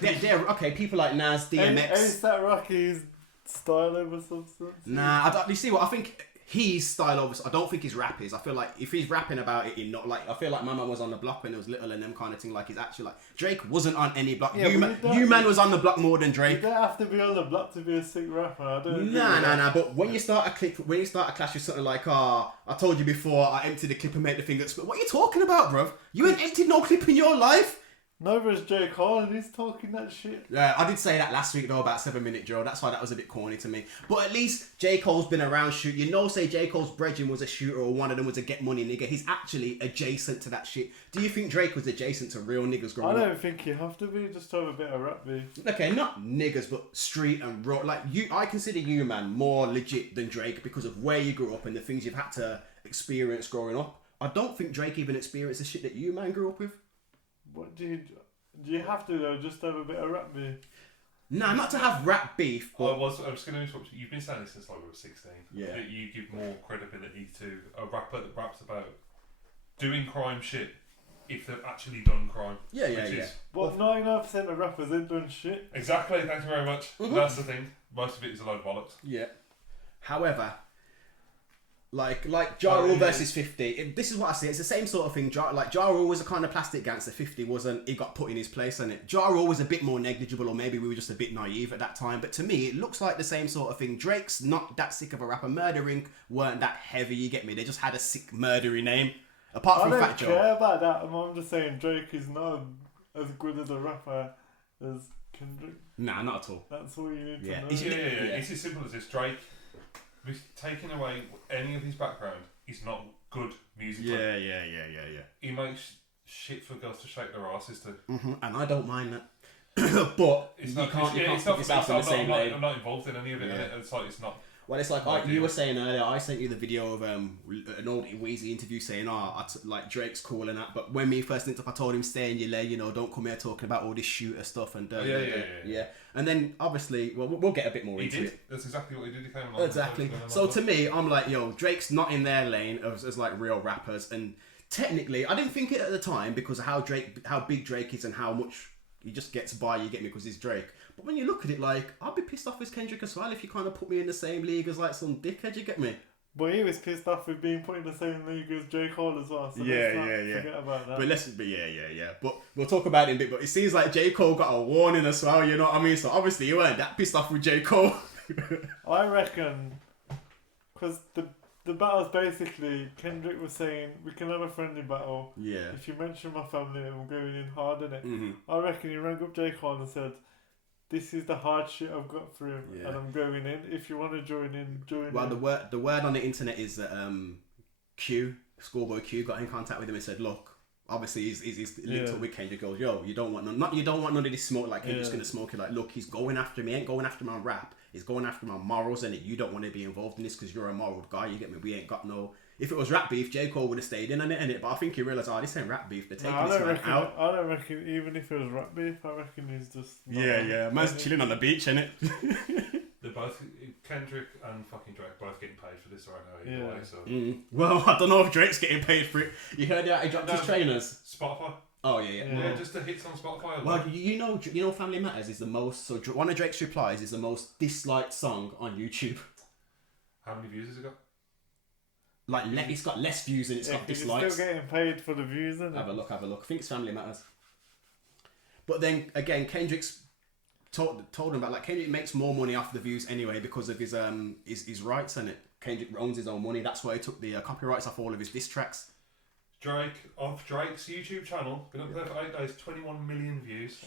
they're okay. People like Nas, DMX. ASAP Rocky's style over substance. Nah, you see what I think. He's style over. I don't think his rap is. I feel like if he's rapping about it, I feel like my man was on the block when it was little and them kind of thing. Like he's actually like Drake wasn't on any block. Yeah, you man was on the block more than Drake. You don't have to be on the block to be a sick rapper. I don't. Nah. But when you start a clash with something like, I told you before, I emptied the clip and made the finger split. What are you talking about, bruv? You ain't emptied no clip in your life. Neither is J. Cole and he's talking that shit. Yeah, I did say that last week though about 7 Minute Joe. That's why that was a bit corny to me. But at least J. Cole's been around shooting. You know, say J. Cole's brethren was a shooter or one of them was a get money nigga. He's actually adjacent to that shit. Do you think Drake was adjacent to real niggas growing up? I don't think you have to be just to have a bit of rap beef. Okay, not niggas, but street and raw. Like I consider you, man, more legit than Drake because of where you grew up and the things you've had to experience growing up. I don't think Drake even experienced the shit that you, man, grew up with. What do you have to though, just to have a bit of rap beef? Nah, not to have rap beef. But... I was going to interrupt you. You've been saying this since like we were 16. Yeah. That you give more credibility to a rapper that raps about doing crime shit if they've actually done crime. Yeah. But 99% of rappers ain't done shit. Exactly. Thank you very much. Mm-hmm. That's the thing. Most of it is a load of bollocks. Yeah. However, like Ja Rule versus 50. This is what I see. It's the same sort of thing. Ja Rule was a kind of plastic gangster. 50 wasn't. He got put in his place, and it. Ja Rule was a bit more negligible, or maybe we were just a bit naive at that time. But to me, it looks like the same sort of thing. Drake's not that sick of a rapper. Murder Inc. weren't that heavy. You get me? They just had a sick murdery name. Apart from Fat Joe. I don't care about that. I'm just saying Drake is not as good as a rapper as Kendrick. Nah, not at all. That's all you need to know. Yeah. It's as simple as this. Drake, with taking away any of his background, he's not good musically. Yeah. He makes shit for girls to shake their asses to. Mm-hmm. And I don't mind that. But it's you not, can't put yourself in the same lane. I'm not involved in any of it. Yeah. It's like it's not. Well, it's like you were saying earlier. I sent you the video of an old Weezy interview saying, like Drake's cool and that. But when me first linked up, I told him stay in your lane. You know, don't come here talking about all this shooter stuff and yeah. And then obviously, well, we'll get a bit more into it. That's exactly what he did. He came along. Exactly. So to me, I'm like, yo, Drake's not in their lane as like real rappers. And technically, I didn't think it at the time because of how big Drake is and how much he just gets by. You get me because he's Drake. But when you look at it, like, I'd be pissed off as Kendrick as well if you kind of put me in the same league as like some dickhead. You get me? But he was pissed off with being put in the same league as J. Cole as well. So yeah. Forget about that. But we'll talk about it in a bit. But it seems like J. Cole got a warning as well. You know what I mean? So obviously you weren't that pissed off with J. Cole. I reckon because the battle's basically Kendrick was saying we can have a friendly battle. Yeah. If you mention my family, I'm going in hard in it. Mm-hmm. I reckon he rang up J. Cole and said, "This is the hard shit I've got for him, and I'm going in. If you want to join in, join in." Well, the word on the internet is that Schoolboy Q got in contact with him and said, "Look, obviously he's linked up with Kendrick. Goes, yo, you don't want none of this smoke. Like Kendrick's gonna smoke it. Like, look, he's going after me. He ain't going after my rap. He's going after my morals, and you don't want to be involved in this because you're a moral guy. You get me? We ain't got no. If it was rap beef, J. Cole would have stayed in on it, innit? But I think he realised, this ain't rap beef. They're taking this man out. I don't reckon, even if it was rap beef, I reckon he's just... Man's chilling on the beach, innit? They're both, Kendrick and fucking Drake both getting paid for this right now, either way, so... Well, I don't know if Drake's getting paid for it. You heard that he dropped his trainers? Spotify. Oh, yeah. Yeah, just the hits on Spotify. Well, you know Family Matters is the most... So one of Drake's replies is the most disliked song on YouTube. How many views has it got? Like, it's got less views and it's got dislikes. You're still getting paid for the views, isn't it? Have a look. I think it's Family Matters. But then, again, Kendrick's told him about, like, Kendrick makes more money off the views anyway because of his rights, and Kendrick owns his own money. That's why he took the copyrights off all of his diss tracks. Drake, off Drake's YouTube channel, been up there for 8 days, 21 million views.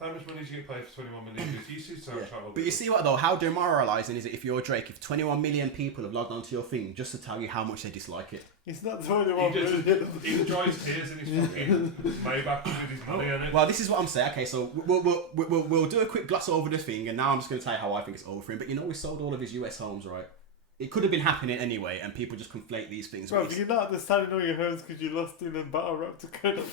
How much money did you get paid for 21 million views? You see so much trouble. But you see what though? How demoralising is it if you're Drake, if 21 million people have logged onto your thing just to tell you how much they dislike it? It's not 21 million. He dries tears in his fucking Maybach with his money in it. Well, this is what I'm saying. Okay, so we'll do a quick gloss over the thing, and now I'm just going to tell you how I think it's over for him. But we sold all of his US homes, right? It could have been happening anyway, and people just conflate these things. Bro, you're not understanding all your homes because you lost in a battle rap to Kendrick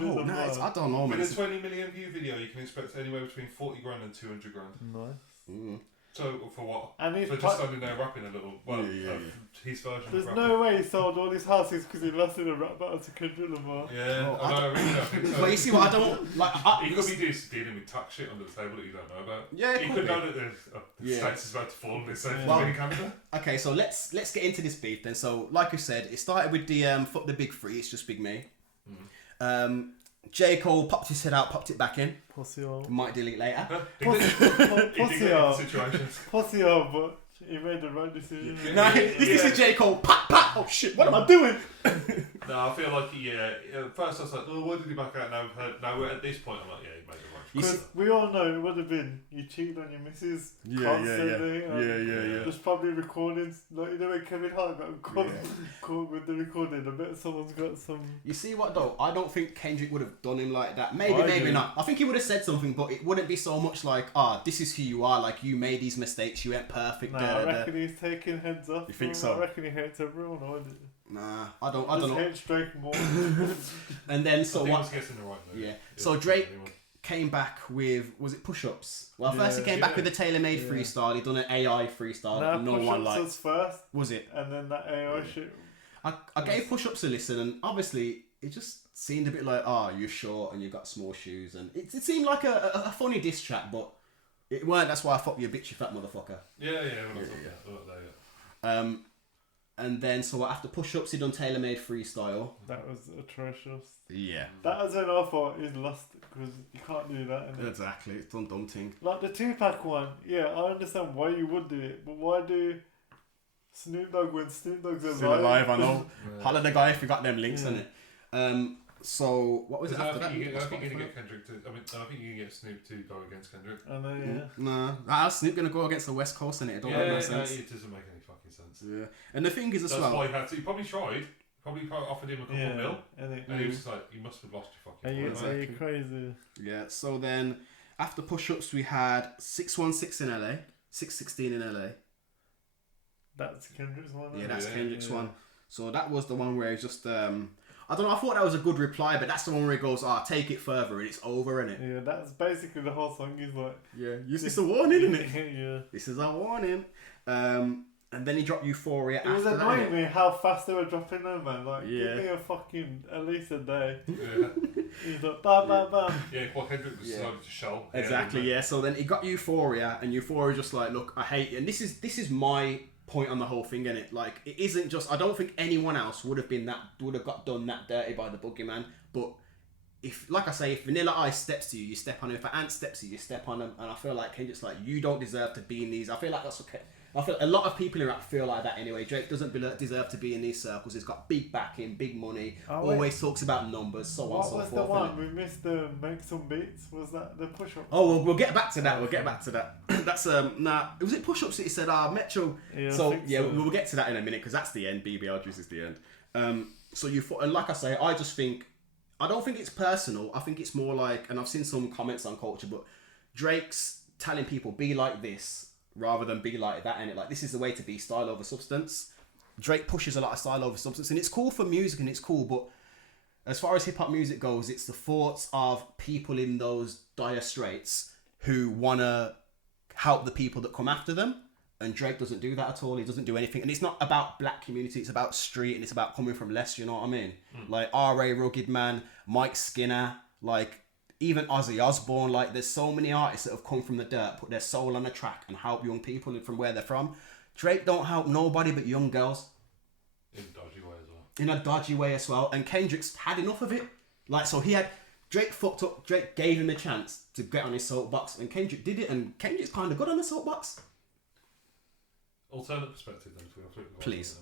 Lamar. I don't know, man. With a 20 million view video, you can expect anywhere between 40 grand and 200 grand. Nice. So, for what? And he's for just standing there rapping a little, his version There's of no way he sold all his houses because he lost in a rap battle to Kendrick Lamar. Yeah, I really don't think so. But you see what I don't like. He could be dealing with tax shit under the table that you don't know about. Yeah, he could know that the States is about to fall in this in Canada. Okay, so let's get into this beef then. So, like you said, it started with the fuck the big three. It's just Big Me. J. Cole popped his head out, popped it back in. Pussy hole. Might delete later. Pussy hole, but he made the right decision. This is J. Cole. Pat, pat. Oh shit, what am I doing? No, I feel like at first I was like, why did he back out? Now we're at this point. I'm like, he made the right. Because we all know it would have been you cheated on your missus constantly. There's probably recordings, like when Kevin Hart got caught with the recording. I bet someone's got some. You see what though? I don't think Kendrick would have done him like that. Maybe not. I think he would have said something, but it wouldn't be so much like, this is who you are. Like you made these mistakes, you weren't perfect. I reckon he's taking heads off. You think so? I reckon he hates everyone. Nah, I don't know. Hates Drake more. And then so what? So Drake came back with, was it push-ups? Well, first he came back with the tailor-made freestyle. He done an AI freestyle. No one liked. Was first. Was it? And then that AI shit. I gave push-ups a listen, and obviously it just seemed a bit like, you're short and you've got small shoes, and it seemed like a funny diss track, but it weren't. That's why I fuck you, bitch, you fat motherfucker. And then, so after push-ups, he done tailor-made freestyle. That was atrocious. Yeah. That was an awful. He's lost because you can't do that. Exactly, it's done dumb thing. Like the Tupac one, I understand why you would do it, but why do Snoop Dogg when Snoop Dogg's alive? Still alive, I know. Holler the guy if you got them links in it. So what was it after that? I think you're gonna get Kendrick to. I think you can get Snoop to go against Kendrick. I know, Nah, how's Snoop gonna go against the West Coast in it? It don't make no sense. It doesn't make any fucking sense. Yeah, and the thing is as well. That's why he had to. He probably tried. Probably offered him a couple mil, and he was just like, "You must have lost your fucking mind." Are you crazy? Yeah. So then, after push-ups, we had 616 in LA, 616 in LA. That's Kendrick's one. Yeah, that's Kendrick's one. So that was the one where he's just I don't know, I thought that was a good reply, but that's the one where he goes, take it further and it's over, innit? Yeah, that's basically the whole song. He's like, it's a warning, isn't it? Yeah. This is a warning. And then he dropped Euphoria after that. It was annoying me how fast they were dropping them, man. Like, give me a fucking, at least a day. He's like, bam, bam, bam. Yeah, well, Kendrick was decided to show. Exactly, So then he got Euphoria, and Euphoria just like, look, I hate you. And this is my point on the whole thing, innit? Like, it isn't just, I don't think anyone else would have got done that dirty by the boogeyman, but if, like I say, if Vanilla Ice steps to you, you step on him. If an ant steps to you, you step on him. And I feel like Kendrick's like, you don't deserve to be in these. I feel like that's okay. I feel a lot of people in rap feel like that anyway. Drake doesn't deserve to be in these circles. He's got big backing, big money, always talks about numbers, so on and so forth. What was the one? We missed the Make Some Beats. Was that the push-up? Oh, we'll get back to that. That's, was it push-ups that he said, Metro? Yeah, we'll get to that in a minute, because that's the end. BBL Juice is the end. So and like I say, I just think, I don't think it's personal. I think it's more like, and I've seen some comments on Culture, but Drake's telling people be like this rather than be like that, and it like this is the way to be, style over substance. Drake pushes a lot of style over substance, and it's cool for music and it's cool, but as far as hip hop music goes, it's the thoughts of people in those dire straits who wanna help the people that come after them. And Drake doesn't do that at all. He doesn't do anything. And it's not about black community. It's about street, and it's about coming from less, you know what I mean? Like R.A. Rugged Man, Mike Skinner, like even Ozzy Osbourne. Like there's so many artists that have come from the dirt, put their soul on a track and help young people from where they're from. Drake don't help nobody but young girls. In a dodgy way as well. In a dodgy way as well. And Kendrick's had enough of it. Like, so he had... Drake fucked up. Drake gave him a chance to get on his soapbox, and Kendrick did it, and Kendrick's kind of good on the soapbox. Alternate perspective then. Please.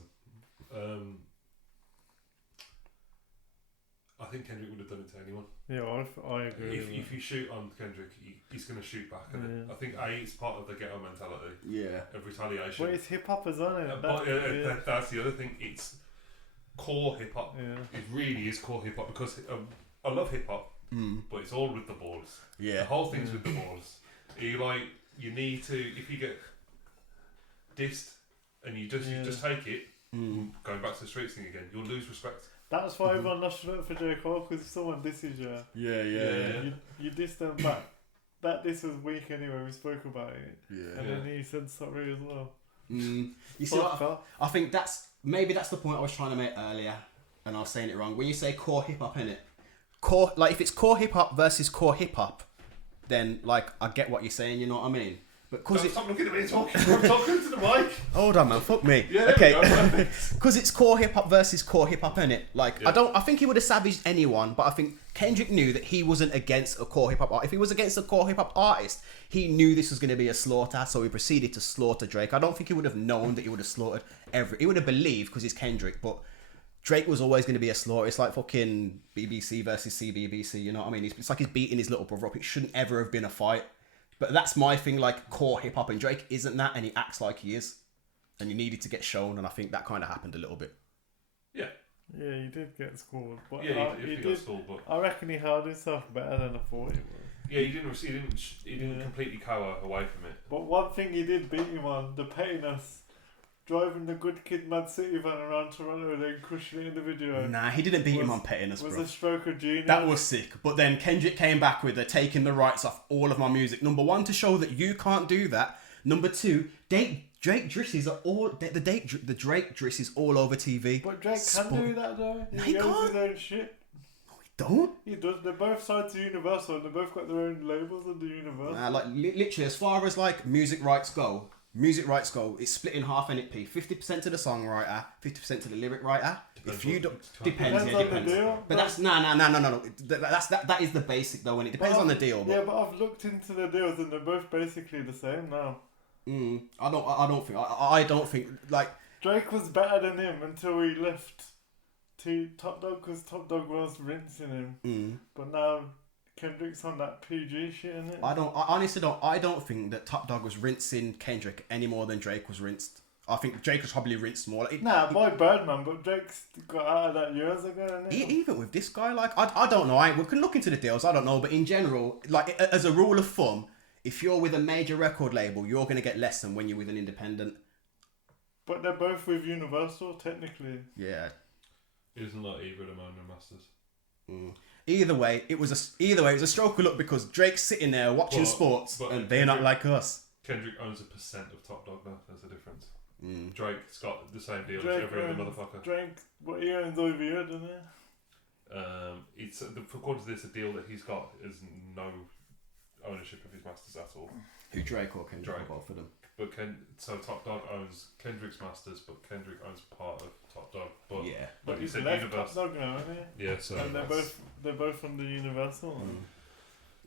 I think Kendrick would have done it to anyone. Yeah, I agree. If you shoot on Kendrick, he's going to shoot back. And I think it's part of the ghetto mentality. Yeah. Of retaliation. Well, it's hip hop as well. That's the other thing. It's core hip hop. Yeah. It really is core hip hop, because I love hip hop, but it's all with the balls. Yeah. The whole thing's with the balls. You need to, if you get dissed and you just take it, going back to the streets thing again, you'll lose respect. That's why everyone lost respect for J. Cole, because if someone disses you, you diss them back. That diss was weak anyway, we spoke about it. Yeah. And then he said sorry as well. You see what I think that's the point I was trying to make earlier, and I was saying it wrong. When you say core hip hop, innit? Core, like if it's core hip hop versus core hip hop, then like I get what you're saying, you know what I mean? But because stop looking at me talking. I'm talking to the mic. Hold on, man. Fuck me. Yeah, okay. Because it's core hip hop versus core hip hop, innit? Like I think he would have savaged anyone, but I think Kendrick knew that he wasn't against a core hip hop artist. If he was against a core hip hop artist, he knew this was going to be a slaughter, so he proceeded to slaughter Drake. I don't think he would have known that he would have slaughtered He would have believed because he's Kendrick, but Drake was always going to be a slaughter. It's like fucking BBC versus CBBC, you know what I mean? It's like he's beating his little brother up. It shouldn't ever have been a fight. But that's my thing, like core hip hop, and Drake isn't that, and he acts like he is, and he needed to get shown, and I think that kind of happened a little bit. Yeah. Yeah, he did get schooled, but he got schooled, but I reckon he held himself better than I thought he would. Yeah, he didn't completely cower away from it. But one thing he did beat him on, the pettiness. Driving the Good Kid, Mad City van around Toronto and then crushing it in the video. Nah, he didn't beat him on pettiness, bro. Was a stroke of genius. That was sick. But then Kendrick came back with taking the rights off all of my music. Number one, to show that you can't do that. Number two, Drake Drizzies are all... The Drake Drizzies all over TV. But Drake can do that, though. He goes can't. his own shit. No, he don't. He does. They're both signed to Universal, and they both got their own labels under Universal. Nah, like, literally, as far as, like, music rights go, it's split in half NXP. 50% to the songwriter, 50% to the lyric writer. Depends Depends. on the deal. But that's no. That is the basic though, and it depends on the deal. But, yeah, but I've looked into the deals, and they're both basically the same now. I don't think like Drake was better than him until he left to Top Dog, because Top Dog was rinsing him. But now Kendrick's on that PG shit, innit? I honestly don't. I don't think that Top Dog was rinsing Kendrick any more than Drake was rinsed. I think Drake was probably rinsed more. By Birdman, but Drake's got out of that years ago, innit? Even with this guy, like I don't know. We can look into the deals. I don't know, but in general, like as a rule of thumb, if you're with a major record label, you're gonna get less than when you're with an independent. But they're both with Universal, technically. Yeah. Isn't that either of them own the masters? Either way, it was a stroke of luck, because Drake's sitting there watching sports, and they're not like us. Kendrick owns 1% of Top Dog now. There's a difference. Drake's got the same deal as every other motherfucker. Drake, what he owns over here, doesn't he? It's according to this, a deal that he's got is no ownership of his masters at all. Who, Drake or Kendrick? Drake. Both of them. But so Top Dog owns Kendrick's masters, but Kendrick owns part of Top Dog. But yeah, like you said, left Top Dog now, isn't he? Yeah, so and they're both under Universal.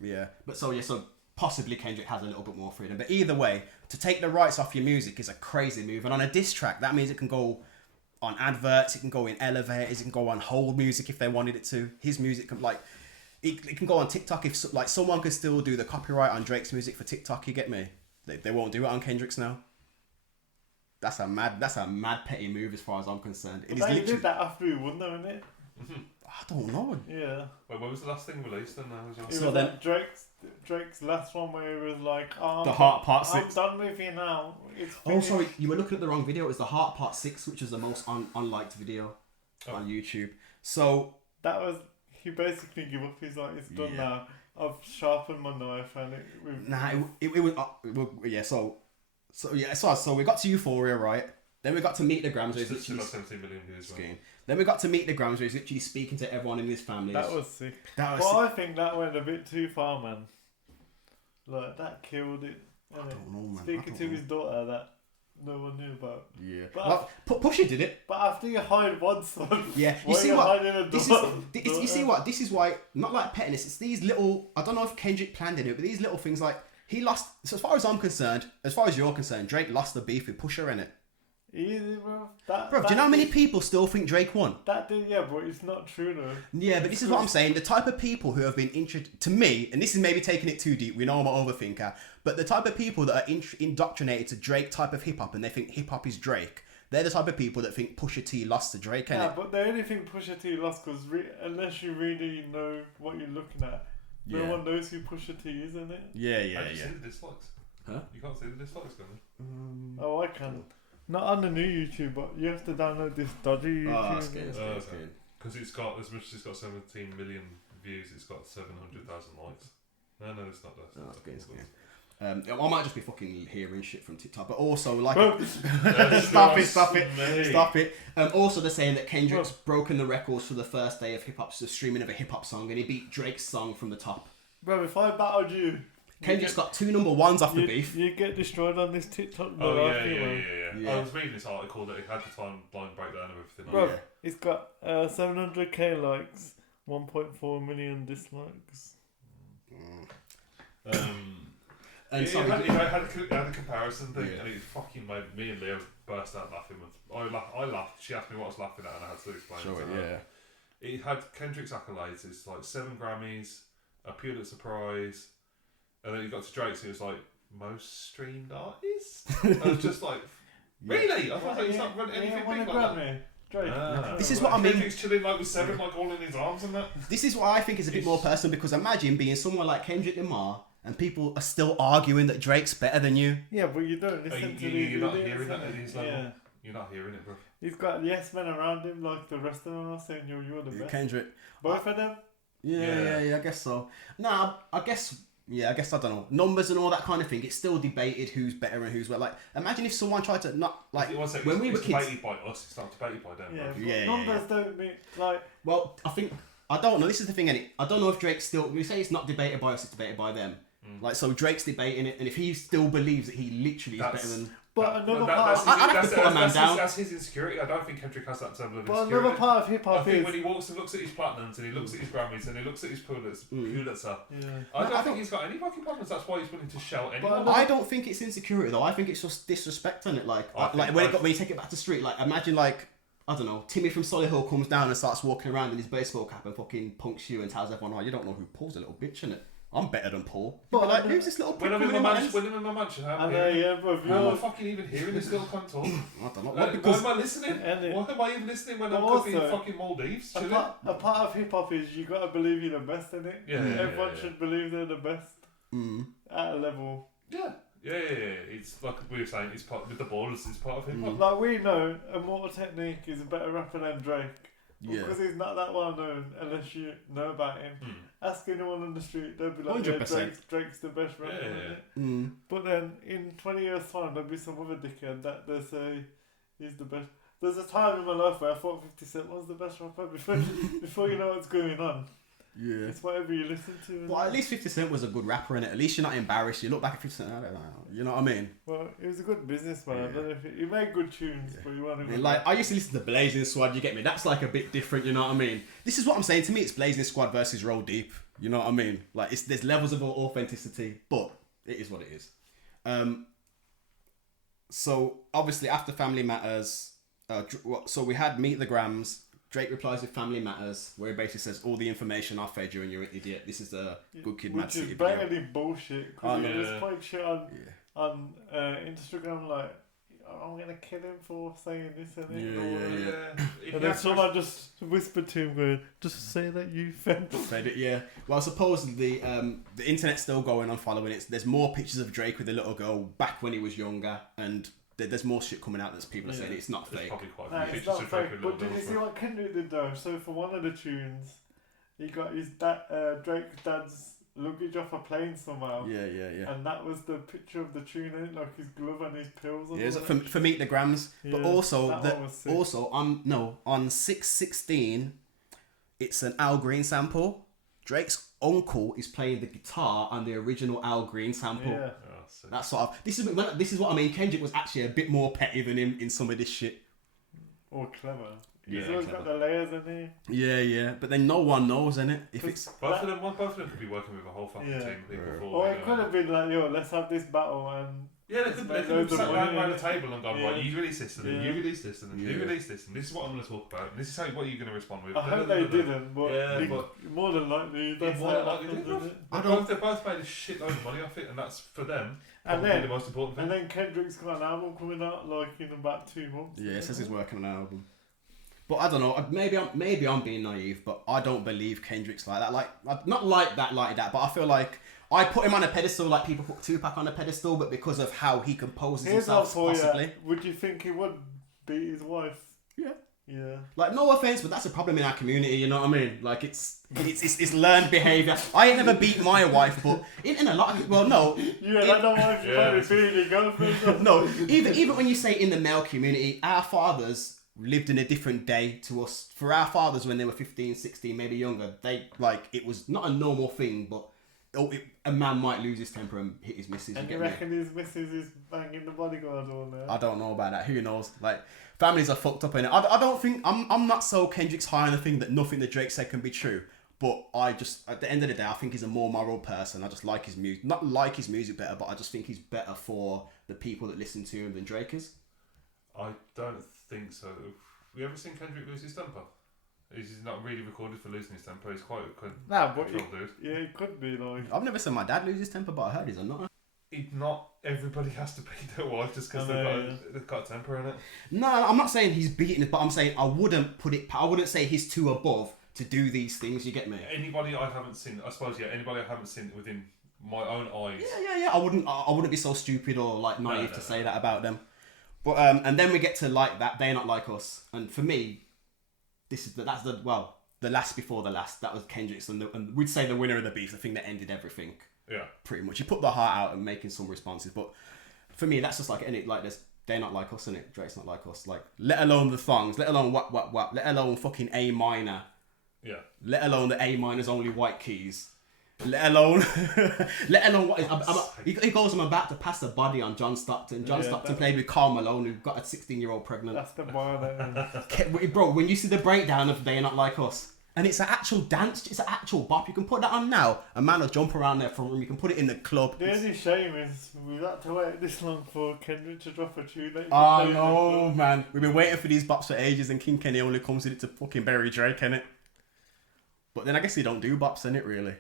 Yeah, so possibly Kendrick has a little bit more freedom. But either way, to take the rights off your music is a crazy move. And on a diss track, that means it can go on adverts, it can go in elevators, it can go on hold music if they wanted it to. His music can it can go on TikTok if someone could still do the copyright on Drake's music for TikTok. You get me? They won't do it on Kendrick's now. That's a mad petty move as far as I'm concerned. But he did that after he won, though, innit? I don't know. Yeah. Wait, when was the last thing released then? Now as well? It So was then- like Drake's last one where he was like, The Heart Part I'm 6. done with you now. It's Oh, finished." sorry, you were looking at the wrong video. It was the Heart Part 6, which was the most unliked video on YouTube. So, That was, he basically gave up. He's like, it's done now. I've sharpened my knife and it was, yeah, so we got to Euphoria, right? Then we got to Meet the Grams, where he's Still literally got 17 million views. Right? Then we got to Meet the Grams, where he's literally speaking to everyone in his family. that was sick. That was But sick. I think that went a bit too far, man. Like, that killed it. I don't know, man. Speaking to his daughter that no one knew about. Yeah. But Pusha did it. But after you hide one son, Yeah. why You see are what? hiding a This daughter? is. You see what? This is why. Not like pettiness. It's these little. I don't know if Kendrick planned it, but these little things like he lost. So as far as I'm concerned, as far as you're concerned, Drake lost the beef with Pusha in it. Easy, bro. Bro, do you know how many people still think Drake won? That did, yeah, but it's not true though. Yeah, but this is what I'm saying. The type of people who have been to me, and this is maybe taking it too deep. We know I'm an overthinker, but the type of people that are indoctrinated to Drake type of hip hop and they think hip hop is Drake, they're the type of people that think Pusha T lost to Drake. Yeah, but they only think Pusha T lost because unless you really know what you're looking at, no one knows who Pusha T is, isn't it? Yeah. Can you see the dislikes? Huh? You can't see the dislikes, can you? Oh, I can. Not on the new YouTube, but you have to download this dodgy YouTube. that's good. Because it's got, as much as it's got 17 million views, it's got 700,000 likes. No, it's not that. That's good. I might just be fucking hearing shit from TikTok, but also like, stop it. Also, they're saying that Kendrick's broken the records for the first day of hip hop, so streaming of a hip hop song, and he beat Drake's song from the top. Bro, if I battled you, Kendrick's got 2 number 1s off the beef. You get destroyed on this TikTok. Oh yeah. I was reading this article that it had the timeline breakdown of everything. Bro, it's got 700k likes, 1.4 million dislikes. And so it had a comparison thing, and it fucking made me and Leo burst out laughing. I laughed. She asked me what I was laughing at, and I had to explain it to her. It had Kendrick's accolades. It's like 7 Grammys, a Pulitzer Prize, and then you got to Drake's, and it was like most streamed artist. I was just like, really? I thought he's not running anything big like that. Drake. This is what I mean. Kendrick's chilling like with 7, like all in his arms and that. This is what I think is a bit more personal, because imagine being someone like Kendrick Lamar and people are still arguing that Drake's better than you. Yeah, but you don't listen to these. You're not hearing that at his level. Yeah. You're not hearing it, bro. He's got yes men around him, like the rest of them are saying you're the best. Kendrick. Both of them? Yeah, I guess so. Nah, I guess I don't know. Numbers and all that kind of thing, it's still debated who's better and who's well. Like, imagine if someone tried to not, like, when we were kids. It's debated by us, it's not debated by them. Yeah, numbers don't mean, like... Well, I don't know, this is the thing, innit? I don't know if Drake's still, we say it's not debated by us, it's debated by them. Like, so Drake's debating it, and if he still believes that he literally is better than... But another part... I'd have to put a man down. That's his insecurity. I don't think Kendrick has that level of but insecurity. another part of hip-hop I think when he walks and looks at his platinums, and he looks at his Grammys, and he looks at his Pulitzer, I don't think he's got any fucking problems. That's why he's willing to shout anyone. I don't think it's insecurity, though. I think it's just disrespect on it. Like when you take it back to street, like, imagine, like, I don't know, Timmy from Solihull comes down and starts walking around in his baseball cap and fucking punks you and tells everyone, oh, you don't know who Paul's a little bitch, innit? I'm better than Paul. But like, who's this little prick? When I'm in my mansion, bro. Why am I fucking even hearing this little cunt talk? I don't know. Why am I listening? Why am I even listening when I'm cooking in fucking Maldives? A part of hip hop is you gotta believe you're the best in it. Everyone should believe they're the best at a level. Yeah. It's like we were saying. It's part with the ballers. It's part of hip hop. Like we know, Immortal Technique is a better rapper than Drake. Because he's not that well known unless you know about him. Ask anyone on the street, they'll be like, 100%. Drake's the best rapper. But then in 20 years' time, there'll be some other dickhead that they'll say he's the best. There's a time in my life where I thought 50 Cent was the best rapper before you know what's going on. Yeah. It's whatever you listen to. Well, at least 50 Cent was a good rapper in it. At least you're not embarrassed. You look back at 50 Cent, I don't know. You know what I mean? Well, he was a good businessman. I don't know if he made good tunes, but he wanted like, I used to listen to Blazing Squad, you get me? That's like a bit different, you know what I mean? This is what I'm saying. To me, it's Blazing Squad versus Roll Deep. You know what I mean? Like, there's levels of authenticity, but it is what it is. So, obviously, after Family Matters, so we had Meet the Grams. Drake replies with Family Matters, where he basically says, all the information I fed you and you're an idiot. This is the Good Kid, Mad City video. Which is bullshit, because he was putting shit on Instagram, like, I'm gonna kill him for saying this and it. Yeah. And then someone just whispered to him, going, "Just say that you fed it." Yeah. Well, supposedly the internet's still going on following it. There's more pictures of Drake with the little girl back when he was younger, and there's more shit coming out that's people are saying it's not fake. Probably quite No, a few it's pictures not of Drake fake. with But little did you girls. see what Kendrick did though? So for one of the tunes, he got his Drake's dad's luggage off a plane somehow. Yeah. And that was the picture of the tune, in it, like his glove and his pills. Yeah, it's for Meet the Grams, but also that one was sick. on 616, it's an Al Green sample. Drake's uncle is playing the guitar on the original Al Green sample. Yeah. That's sort of this is what I mean. Kendrick was actually a bit more petty than him in some of this shit. Or clever. Yeah, He's always got the layers in here. Yeah. But then no one knows, innit? If it's Both of them could be working with a whole fucking team of people. Or it could have been like, yo, let's have this battle and. Yeah, they could have sat around the table and gone, right, you release this, and then you release this, and then you release this, and this is what I'm going to talk about, and this is what you're going to respond with. I hope they didn't, but, but more than likely, that's more than likely, they both made a shitload of money off it, and that's for them. And then the most important thing. And then Kendrick's got an album coming out like in about 2 months. Yeah, it says he's working on an album. But I don't know. Maybe I'm being naive, but I don't believe Kendrick's like that. Like not like that. But I feel like I put him on a pedestal, like people put Tupac on a pedestal, but because of how he composes himself, possibly. Would you think he would beat his wife? Yeah. Yeah. Like, no offense, but that's a problem in our community. You know what I mean? Like, it's learned behavior. I ain't never beat my wife, but in a lot of, well, no. Yeah, like no wife, you probably beat your girlfriend. No, even when you say in the male community, our fathers lived in a different day to us. For our fathers, when they were 15, 16, maybe younger, it was not a normal thing, but a man might lose his temper and hit his missus. And you reckon his missus is banging the bodyguard on there? I don't know about that. Who knows? Like, families are fucked up in it. I don't think I'm not so Kendrick's high on the thing that nothing that Drake said can be true. But I just, at the end of the day, I think he's a more moral person. I just like his music. Not like his music better, but I just think he's better for the people that listen to him than Drake is. I don't think so. Have you ever seen Kendrick lose his temper? He's not really recorded for losing his temper. He's quite a dude. Yeah, it could be like. I've never seen my dad lose his temper, but I heard he's a nutter. Not everybody has to beat their wife just because they've got temper in it. No, I'm not saying he's beating it, but I'm saying I wouldn't say he's too above to do these things. You get me? Anybody I haven't seen, I suppose, anybody I haven't seen within my own eyes. Yeah. I wouldn't be so stupid or like naive to say that about them. But and then we get to like that. They're not like us, and for me. That's the last before the last. That was Kendrick's, and we'd say the winner of the beef, the thing that ended everything. Yeah. Pretty much. He put the heart out and making some responses, but for me, that's just like they're not like us, innit? Drake's not like us. Like, let alone the thongs, let alone what, let alone fucking A minor. Yeah. Let alone the A minor's only white keys. Let alone what is. He goes, I'm about to pass the body on John Stockton. John Stockton played with Karl Malone, who got a 16-year-old pregnant. That's the bar. Bro, when you see the breakdown of They're Not Like Us, and it's an actual dance, it's an actual bop. You can put that on now. A man will jump around their front room. You can put it in the club. The only shame is we've had to wait this long for Kendrick to drop a tune. Oh no, man. We've been waiting for these bops for ages, and King Kenny only comes with it to fucking bury Drake, innit? But then I guess he don't do bops, innit, really?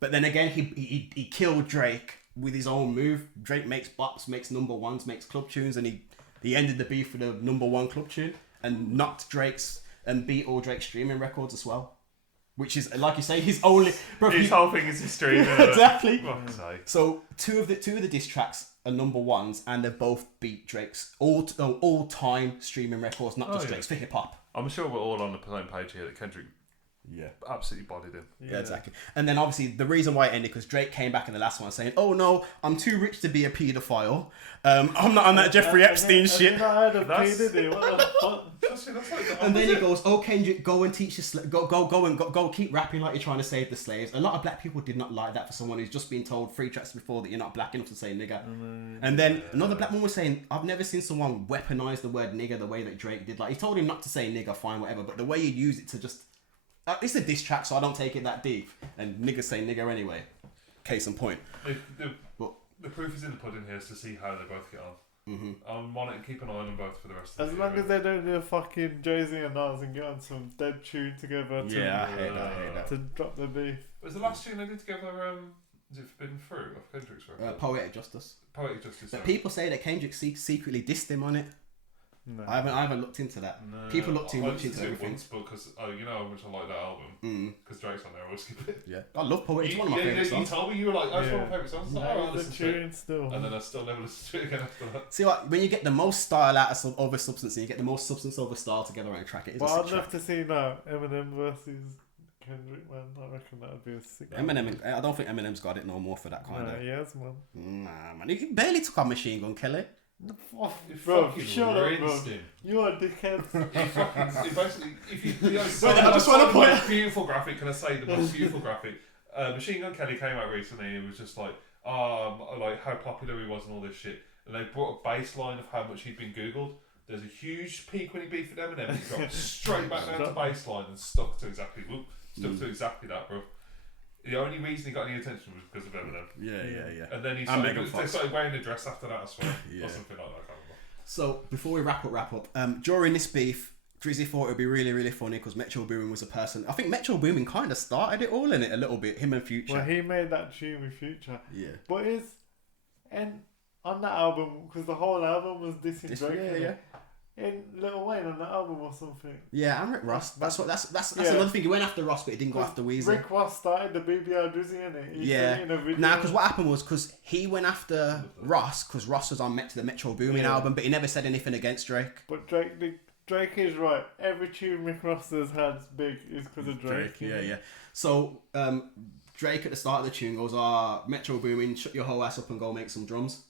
But then again, he killed Drake with his own move. Drake makes bops, makes number ones, makes club tunes, and he ended the beef with a number one club tune and knocked Drake's and beat all Drake's streaming records as well. Which is, like you say, his only... Bro, his whole thing is his streaming. Exactly. So two of the diss tracks are number ones, and they've both beat Drake's all-time streaming records, not just Drake's, for hip-hop. I'm sure we're all on the same page here that Kendrick absolutely bodied him. Yeah, exactly. And then obviously the reason why it ended, because Drake came back in the last one saying, "Oh no, I'm too rich to be a paedophile. I'm not on that Jeffrey Epstein shit." What the fuck? And then he goes, "Oh Kendrick, go and teach your go keep rapping like you're trying to save the slaves." A lot of black people did not like that for someone who's just been told 3 tracks before that you're not black enough to say nigger. And then another black woman was saying, "I've never seen someone weaponize the word nigger the way that Drake did. Like, he told him not to say nigger, fine, whatever, but the way you use it to just it's a diss track, so I don't take it that deep. And niggas say nigger anyway. Case in point. The proof is in the pudding here is to see how they both get on. Mm-hmm. I'm on it and keep an eye on them both for the rest of the year. As long as they don't do a fucking Jay-Z and Nas and get on some dead tune together I hate that. To drop the beef. Was the last tune they did together Is it Forbidden Fruit of Kendrick's record? Poetic Justice. Poetic Justice. But people say that Kendrick secretly dissed him on it. No. I haven't looked into that. No, People look too much into it everything. once because you know how much I like that album. Because Drake's on there, I will skip it. Yeah, I love Poetic. It's one of my favourite songs. You told me you were like, that's one of my favourite songs. No, I was like, listen to it. still. And then I still never listened to it again after that. See what? When you get the most style out of over substance, and you get the most substance over style together on a track, it is But a sick I'd track. love to see now Eminem versus Kendrick, man. I reckon that would be a sick. Eminem, I don't think Eminem's got it no more for that kind of. He has, man. Nah, man, he barely took on Machine Gun Kelly. Bro, shut up, bro. You are a dickhead. He basically, if you I just want to point out. Beautiful graphic, can I say the most beautiful graphic? Machine Gun Kelly came out recently and it was just like how popular he was and all this shit. And they brought a baseline of how much he'd been Googled. There's a huge peak when he beefed with Eminem. He got straight back down to baseline and stuck to exactly that, bro. The only reason he got any attention was because of Eminem. Yeah. And then he started wearing a dress after that, I swear. Or something like that. I can't remember. So, before we wrap up, during this beef, Drizzy thought it would be really, really funny because Metro Boomin was a person. I think Metro Boomin kind of started it all in it a little bit, him and Future. Well, he made that tune with Future. Yeah. But on that album, because the whole album was dissing Drake. Yeah. In Lil Wayne on that album or something. Yeah, and Rick Ross. That's another thing. He went after Ross, but he didn't go after Weezy. Rick Ross started the BBL Drizzy, innit? Yeah. Nah, because what happened was because he went after Ross because Ross was on the Metro Boomin album, but he never said anything against Drake. But Drake is right. Every tune Rick Ross has had big is because of Drake. Yeah. So Drake at the start of the tune goes, Metro Boomin, shut your whole ass up and go make some drums.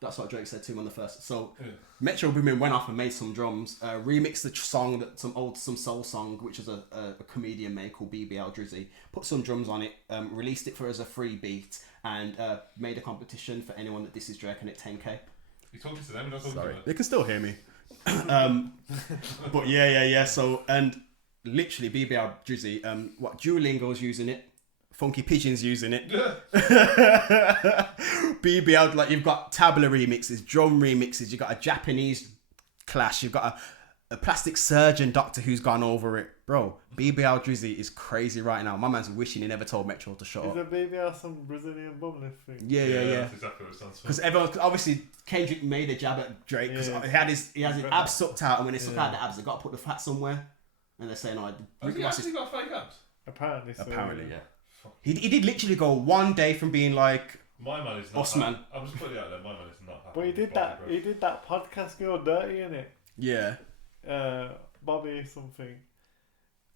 That's what Drake said to him on the first. So Metro Boomin went off and made some drums, remixed the song, some soul song, which is a comedian made called BBL Drizzy. Put some drums on it, released it as a free beat, and made a competition for anyone that disses Drake and it 10k. You're talking to them, you're not talking to them. They can still hear me. But yeah. So and literally BBL Drizzy, Duolingo's using it. Funky Pigeon's using it. BBL, like you've got tabla remixes, drum remixes, you've got a Japanese clash, you've got a plastic surgeon doctor who's gone over it. Bro, BBL Drizzy is crazy right now. My man's wishing he never told Metro to shut up. Is a BBL some Brazilian bum lift thing? Yeah. That's exactly what it sounds like. Because everyone, obviously, Kendrick made a jab at Drake because he has his abs sucked out, and when they suck out the abs, they got to put the fat somewhere. And they're saying, Has he actually got fake abs? Apparently, yeah. He did literally go one day from being like my man is not Osman. I'm just putting it out there. My man is not happy. But he did that. He did that podcast girl dirty, innit? Yeah. Bobby something.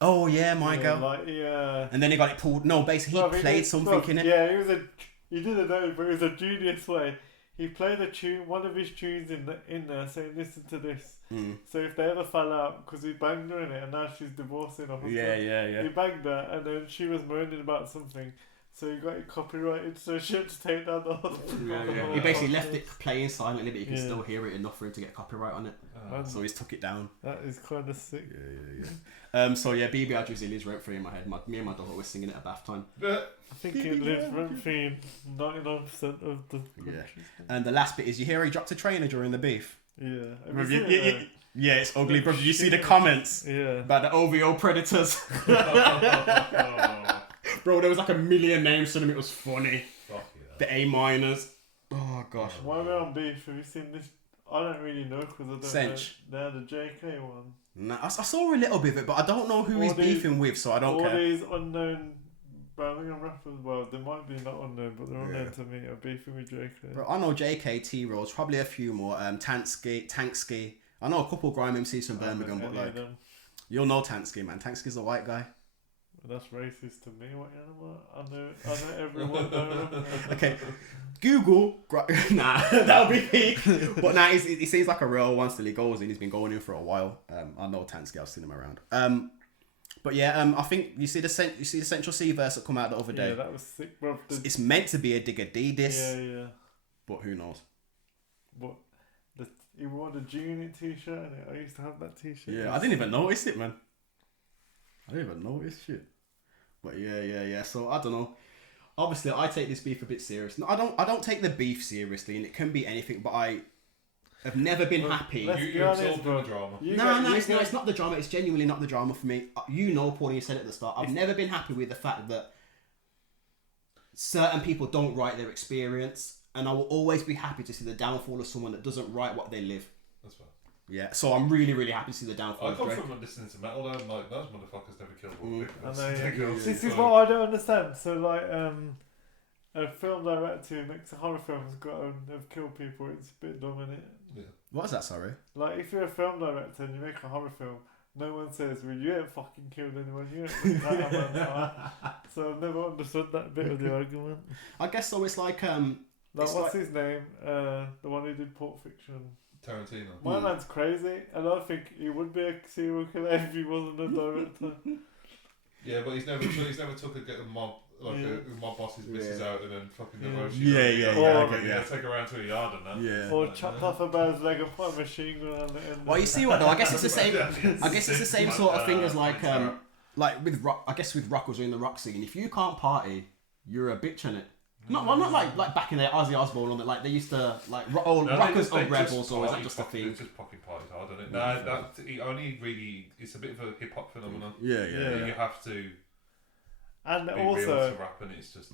Oh yeah, my girl. Like and then he got it pulled. No, basically he played something in it. Yeah, he did it dirty, but it was a genius way. He played a tune, one of his tunes in there, saying, "Listen to this." So if they ever fell out, because he banged her in it, and now she's divorcing her husband. Yeah. He banged her, and then she was moaning about something, so he got it copyrighted. So she had to take down the whole. Yeah. He basically left it playing silently, but you can still hear it enough for him to get copyright on it. So he's took it down. That is kind of sick. Yeah. So yeah, BBL Drizzy lives rent free in my head. Me and my daughter were singing it at bath time. I think it lives rent free in 99% of the country. And the last bit is you hear he dropped a trainer during the beef. Yeah. Yeah, it's ugly, bro. Did you see the comments? Yeah. About the OVO predators. Bro, there was like 1 million names to them. It was funny. The A minors. Oh gosh. While we're on beef, have you seen this? I don't really know because I don't Sench. know. They're the JK one. Nah, I saw a little bit of it, but I don't know who he's beefing with, so I don't care. All these unknown Birmingham rappers, well, they might be not unknown, but they're unknown to me, are beefing with JK. Bro, I know JK, T-Rolls, probably a few more. Tansky. I know a couple grime MCs from Birmingham, but like, you'll know Tansky, man. Tansky's a white guy. That's racist to me. What animal? I know everyone knows. Okay, Google. Nah, that'll be peak. But nah, he seems like a real one. Still, he goes in. He's been going in for a while. I know Tansky. I've seen him around. But yeah, I think you see the Central C verse that come out the other day. Yeah, that was sick, bro. It's meant to be a Digga D diss. Yeah. But who knows? But he wore the G-Unit t-shirt, and I used to have that t-shirt. Yeah, I didn't even notice it, man. I didn't even notice shit. But yeah. So I don't know. Obviously, I take this beef a bit serious. No, I don't take the beef seriously, and it can be anything. But I have never been happy. You're absorbed in the drama. No, it's not the drama. It's genuinely not the drama for me. You know, Paul, you said it at the start. I've never been happy with the fact that certain people don't write their experience, and I will always be happy to see the downfall of someone that doesn't write what they live. That's fine. Yeah, so I'm really, really happy to see the downfall I of come Drake. from listening to metal and like those motherfuckers never killed all I victims. know, this is what I don't understand. So like, a film director who makes a horror film has got to have killed people. It's a bit dumb, innit? Yeah. What is that, sorry? Like, if you're a film director and you make a horror film, no one says, well, you ain't fucking killed anyone, you ain't put that man's heart. So I've never understood that bit of the argument. I guess so. It's like Like, it's what's his name? The one who did Pulp Fiction. Tarantino. My man's crazy, and I think he would be a serial killer if he wasn't a director. Yeah, but he's never took a mob like a mob boss's missus out and then fucking negotiate. Yeah. Take her around to a yard and that. Yeah. Or chopped off a man's leg and put a machine gun on it. And Well, you see what though? I guess it's the same. I guess it's the same sort of thing as like with rock. I guess with rockers or in the rock scene, if you can't party, you're a bitch in it. Not like back in the Ozzy Osbourne on it. Like they used to like rockers or rebels, or is that just a thing? It's just fucking parties hard, isn't it? No, that it only really it's a bit of a hip hop phenomenon. Yeah. You have to. And be also, real to rap, and it's just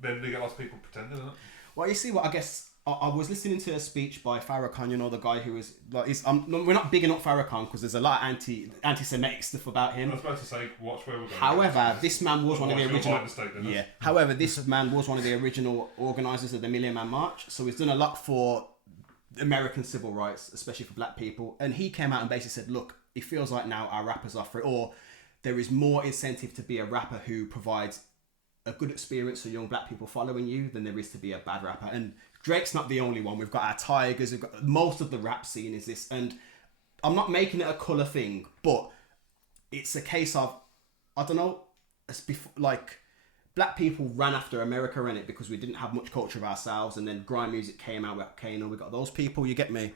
then they get lots of people pretending. Isn't it? Well, you see what I guess. I was listening to a speech by Farrakhan, you know, the guy who is like, we're not bigging up Farrakhan because there's a lot of anti-Semitic stuff about him. I was about to say, watch where we're going. However, this man was one of the original. Yeah. However, this man was one of the original organisers of the Million Man March, so he's done a lot for American civil rights, especially for black people. And he came out and basically said, "Look, it feels like now our rappers are free, or there is more incentive to be a rapper who provides a good experience for young black people following you than there is to be a bad rapper." And Drake's not the only one. We've got our Tigers. We've got most of the rap scene is this, and I'm not making it a colour thing, but it's a case of I don't know. It's like black people ran after America in it because we didn't have much culture of ourselves, and then grime music came out with Kano. We got those people. You get me?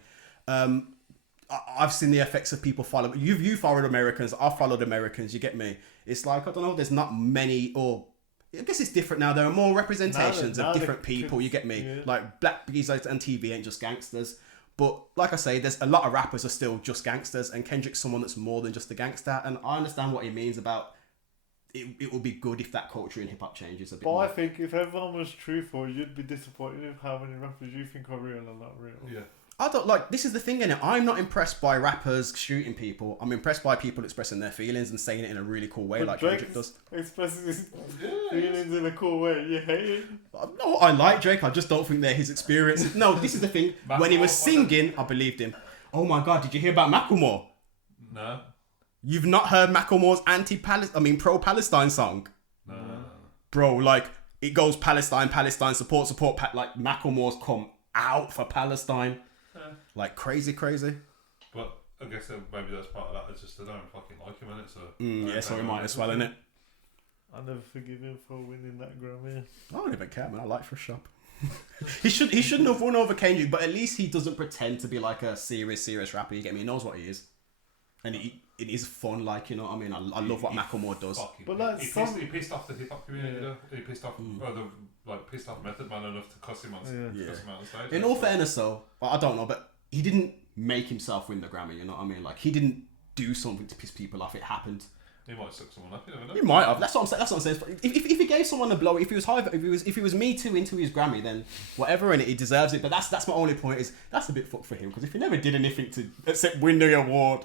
I've seen the effects of people follow. You followed Americans. I've followed Americans. You get me? It's like I don't know. There's not many or. I guess it's different now. There are more representations of different people. You get me? Yeah. Like black geezers and TV ain't just gangsters. But like I say, there's a lot of rappers are still just gangsters, and Kendrick's someone that's more than just a gangster. And I understand what he means about it would be good if that culture in hip hop changes a bit. But I think if everyone was truthful, you'd be disappointed with how many rappers you think are real and not real. Yeah. I don't like. This is the thing, innit? I'm not impressed by rappers shooting people. I'm impressed by people expressing their feelings and saying it in a really cool way, like Kendrick does. Expresses his feelings in a cool way. You hate it? No, I like Drake. I just don't think they're his experience. No, this is the thing. When he was singing, I believed him. Oh my god, did you hear about Macklemore? No. You've not heard Macklemore's pro-Palestine song? No. Bro, like it goes Palestine, support. Like Macklemore's come out for Palestine. Like crazy. But I guess maybe that's part of that. It's just they don't fucking like him, innit? So so we might as well, innit? I'll never forgive him for winning that Grammy. I don't even care, man. I like Fresh Shop. he shouldn't have won over Kendrick, but at least he doesn't pretend to be like a serious rapper. You get me? He knows what he is, and it is fun. Like, you know what I mean? I love what Macklemore does. But like he pissed off the hip hop community. Yeah. He pissed off pissed off Method Man enough to cuss him on stage. In all fairness, though, I don't know, but he didn't make himself win the Grammy. You know what I mean? Like he didn't do something to piss people off. It happened. He might suck someone up. You never know. He might have. That's what I'm saying. If he gave someone a blow, if he was Me Too into his Grammy, then whatever, and he deserves it. But that's my only point. Is that's a bit fucked for him because if he never did anything to except win the award,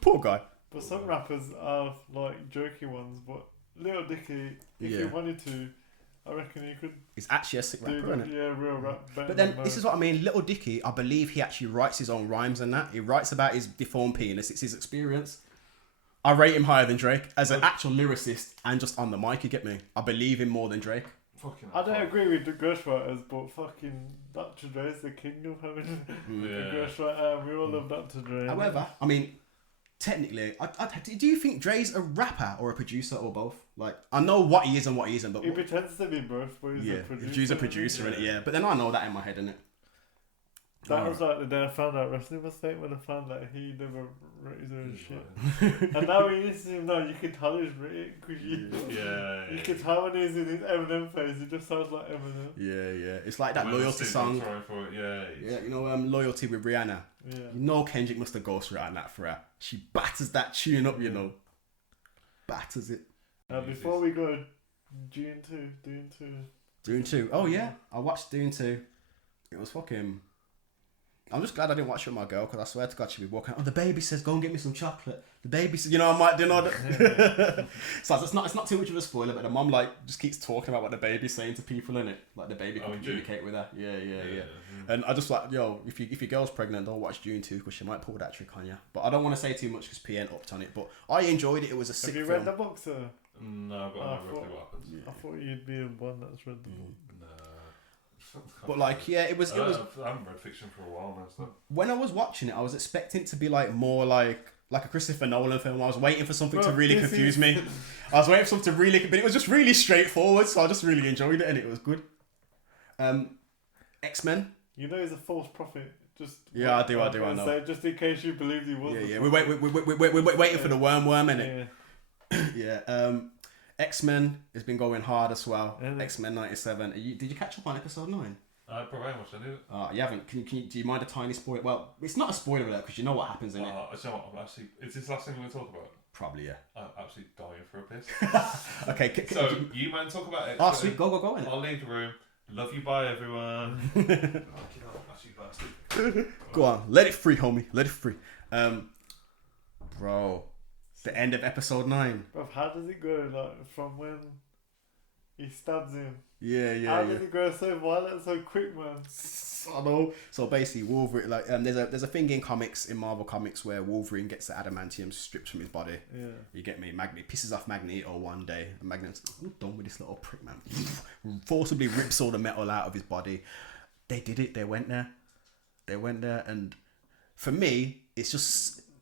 poor guy. But some rappers are like jokey ones. But Lil Dicky, if he wanted to, I reckon he could. He's actually a sick rapper, isn't it? Yeah, real rap. But then this is what I mean. Little Dicky, I believe he actually writes his own rhymes and that. He writes about his deformed penis. It's his experience. I rate him higher than Drake as an actual lyricist and just on the mic. You get me? I believe him more than Drake. I don't agree with the ghostwriters, but fucking Dr. Dre's the king of having a ghostwriter. We all love Dr. Dre. However, I mean, technically, do you think Dre's a rapper or a producer or both? Like, I know what he is and what he isn't, but he pretends to be both. But he's a producer. He's a producer, innit? Yeah. But then I know that in my head, innit? That was like the day I found out wrestling was fake when I found out he never wrote his own shit. And now when you listen to him now, you can tell he's written it because you can tell when he's in his Eminem phase, it just sounds like Eminem. Yeah. It's like that Loyalty song. You know, Loyalty with Rihanna. Yeah. You know Kendrick must have ghostwritten that for her. She batters that tune up, you know. Batters it. Before we go Dune 2. Dune 2. Oh yeah, I watched Dune 2. It was fucking. I'm just glad I didn't watch it with my girl because I swear to God she'd be walking. Oh, the baby says, "Go and get me some chocolate." The baby says, I might do know that. So it's not too much of a spoiler, but the mum like just keeps talking about what the baby's saying to people in it, like the baby can communicate with her. Yeah. And I just like, yo, if your girl's pregnant, don't watch Dune 2 because she might pull that trick on you. But I don't want to say too much because P ain't upped on it. But I enjoyed it. It was a sick Have you film. read the book, sir? No, but I know roughly what happens. Yeah. I thought you'd be the one that's read the book. No. But like, yeah, it was. I haven't read fiction for a while now. So. When I was watching it, I was expecting it to be like more like a Christopher Nolan film. I was waiting for something to really confuse me. I was waiting for something to really, but it was just really straightforward. So I just really enjoyed it, and it was good. X-Men. You know he's a false prophet. Just I do. I know. So just in case you believed he was. Yeah. We're waiting for the worm, innit? Yeah. X-Men has been going hard as well. X-Men 97. Did you catch up on episode 9? Probably how much I knew. You haven't. Do you mind a tiny spoiler? Well, it's not a spoiler alert because you know what happens in it. Is this the last thing we're going to talk about? Probably, yeah. I'm actually dying for a piss. Okay. So you man talk about it. Oh, sweet. Go. Innit? I'll leave the room. Love you, bye everyone. Bastard. Go on, let it free, homie. Let it free. Bro, the end of episode 9. Bro, how does it go? Like from when he stabs him? Yeah. How does it go so violent, so quick, man? I know. So basically, Wolverine, like, there's a thing in comics, in Marvel comics, where Wolverine gets the adamantium stripped from his body. Yeah. You get me? Pisses off Magneto one day, and Magneto's I'm done with this little prick, man. Forcibly rips all the metal out of his body. They did it. They went there, and for me, it's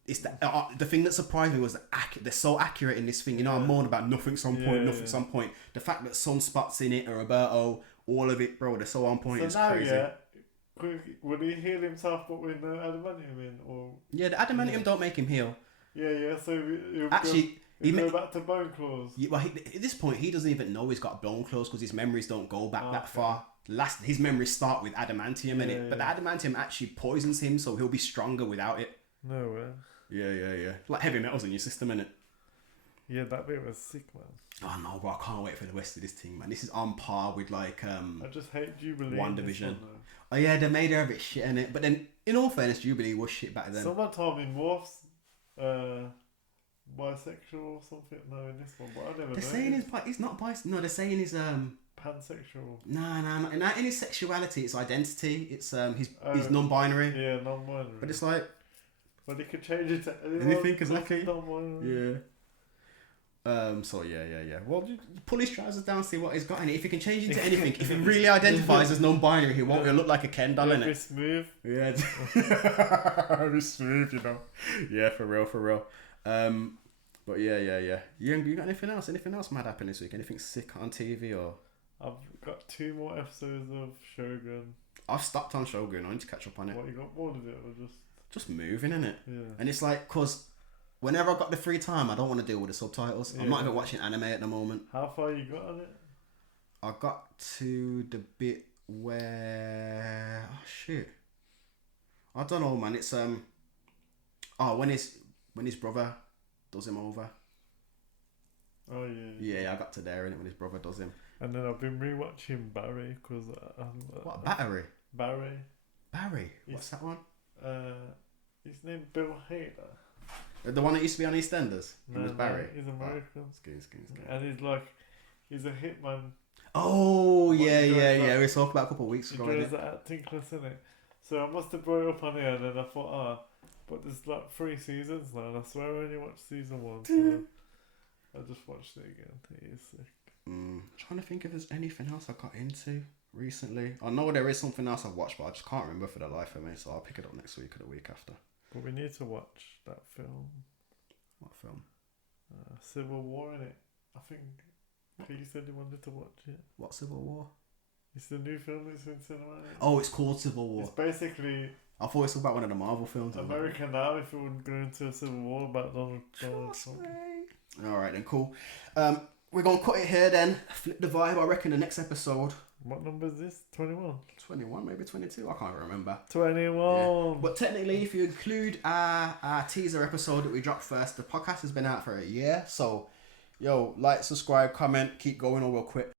the thing that surprised me was they're so accurate in this thing. I moan about nothing some point. The fact that Sunspots in it and Roberto, all of it, bro, they're so on point. So it's now, crazy. Yeah, would he heal himself but with no adamantium in? Or yeah, the adamantium don't make him heal. Yeah. So he go back to bone claws. Yeah, well, at this point, he doesn't even know he's got bone claws because his memories don't go back that far. His memories start with adamantium in it, but the adamantium actually poisons him, so he'll be stronger without it. No way. Yeah. Like heavy metals in your system, innit? Yeah, that bit was sick, man. Oh no, bro, I can't wait for the rest of this thing, man. This is on par with like I just hate Jubilee. WandaVision. Oh yeah, they made her a bit shit in it, but then in all fairness, Jubilee was shit back then. Someone told me Morph's bisexual or something. No, in this one, but I never. They're saying he's not bisexual. No, they're saying he's pansexual. No, not in his sexuality. It's identity. It's he's non-binary. Yeah, non-binary. But it's like. But he could change it to anything, exactly. Non-binary. Yeah. So yeah. Well, pull his trousers down, see what he's got in it. If he can change into anything, if he really identifies as non-binary, he won't look like a Ken doll, innit? Be smooth. Yeah. Be smooth, Yeah, for real. But yeah. You got anything else? Anything else mad happening this week? Anything sick on TV or? I've got 2 more episodes of Shogun. I've stopped on Shogun. I need to catch up on it. What, you got bored of it or just moving, innit? Yeah. And it's like, cause whenever I got the free time, I don't want to deal with the subtitles. Yeah. I'm not even watching anime at the moment. How far you got on it? I got to the bit where I don't know, man. It's when his brother does him over. Oh yeah. Yeah, I got to there in it when his brother does him. And then I've been rewatching Barry because what Battery? Barry. What's that one? His name Bill Hader. The one that used to be on EastEnders. He was Barry. He's American. Excuse. And he's a hitman. Oh yeah. We talked about a couple of weeks ago. He does the acting class, innit? So I must have brought it up on here, and then I thought, but there's like 3 seasons now, and I swear I only watched season 1. So I just watched it again. It is sick. Trying to think if there's anything else I got into recently. I know there is something else I've watched, but I just can't remember for the life of me. So I'll pick it up next week or the week after. But we need to watch that film. What film? Civil War, innit? I think you said you wanted to watch it. What Civil War? It's the new film that's in cinema. Oh, it's called Civil War. It's basically. I thought it was about one of the Marvel films. America now, if you would go into a Civil War about Donald Trump. Alright then, cool. We're going to cut it here then. Flip the vibe, I reckon, the next episode. What number is this? 21? 21, maybe 22? I can't remember. 21! Yeah. But technically, if you include our teaser episode that we dropped first, the podcast has been out for a year. So Yo, like, subscribe, comment, keep going, or we'll quit.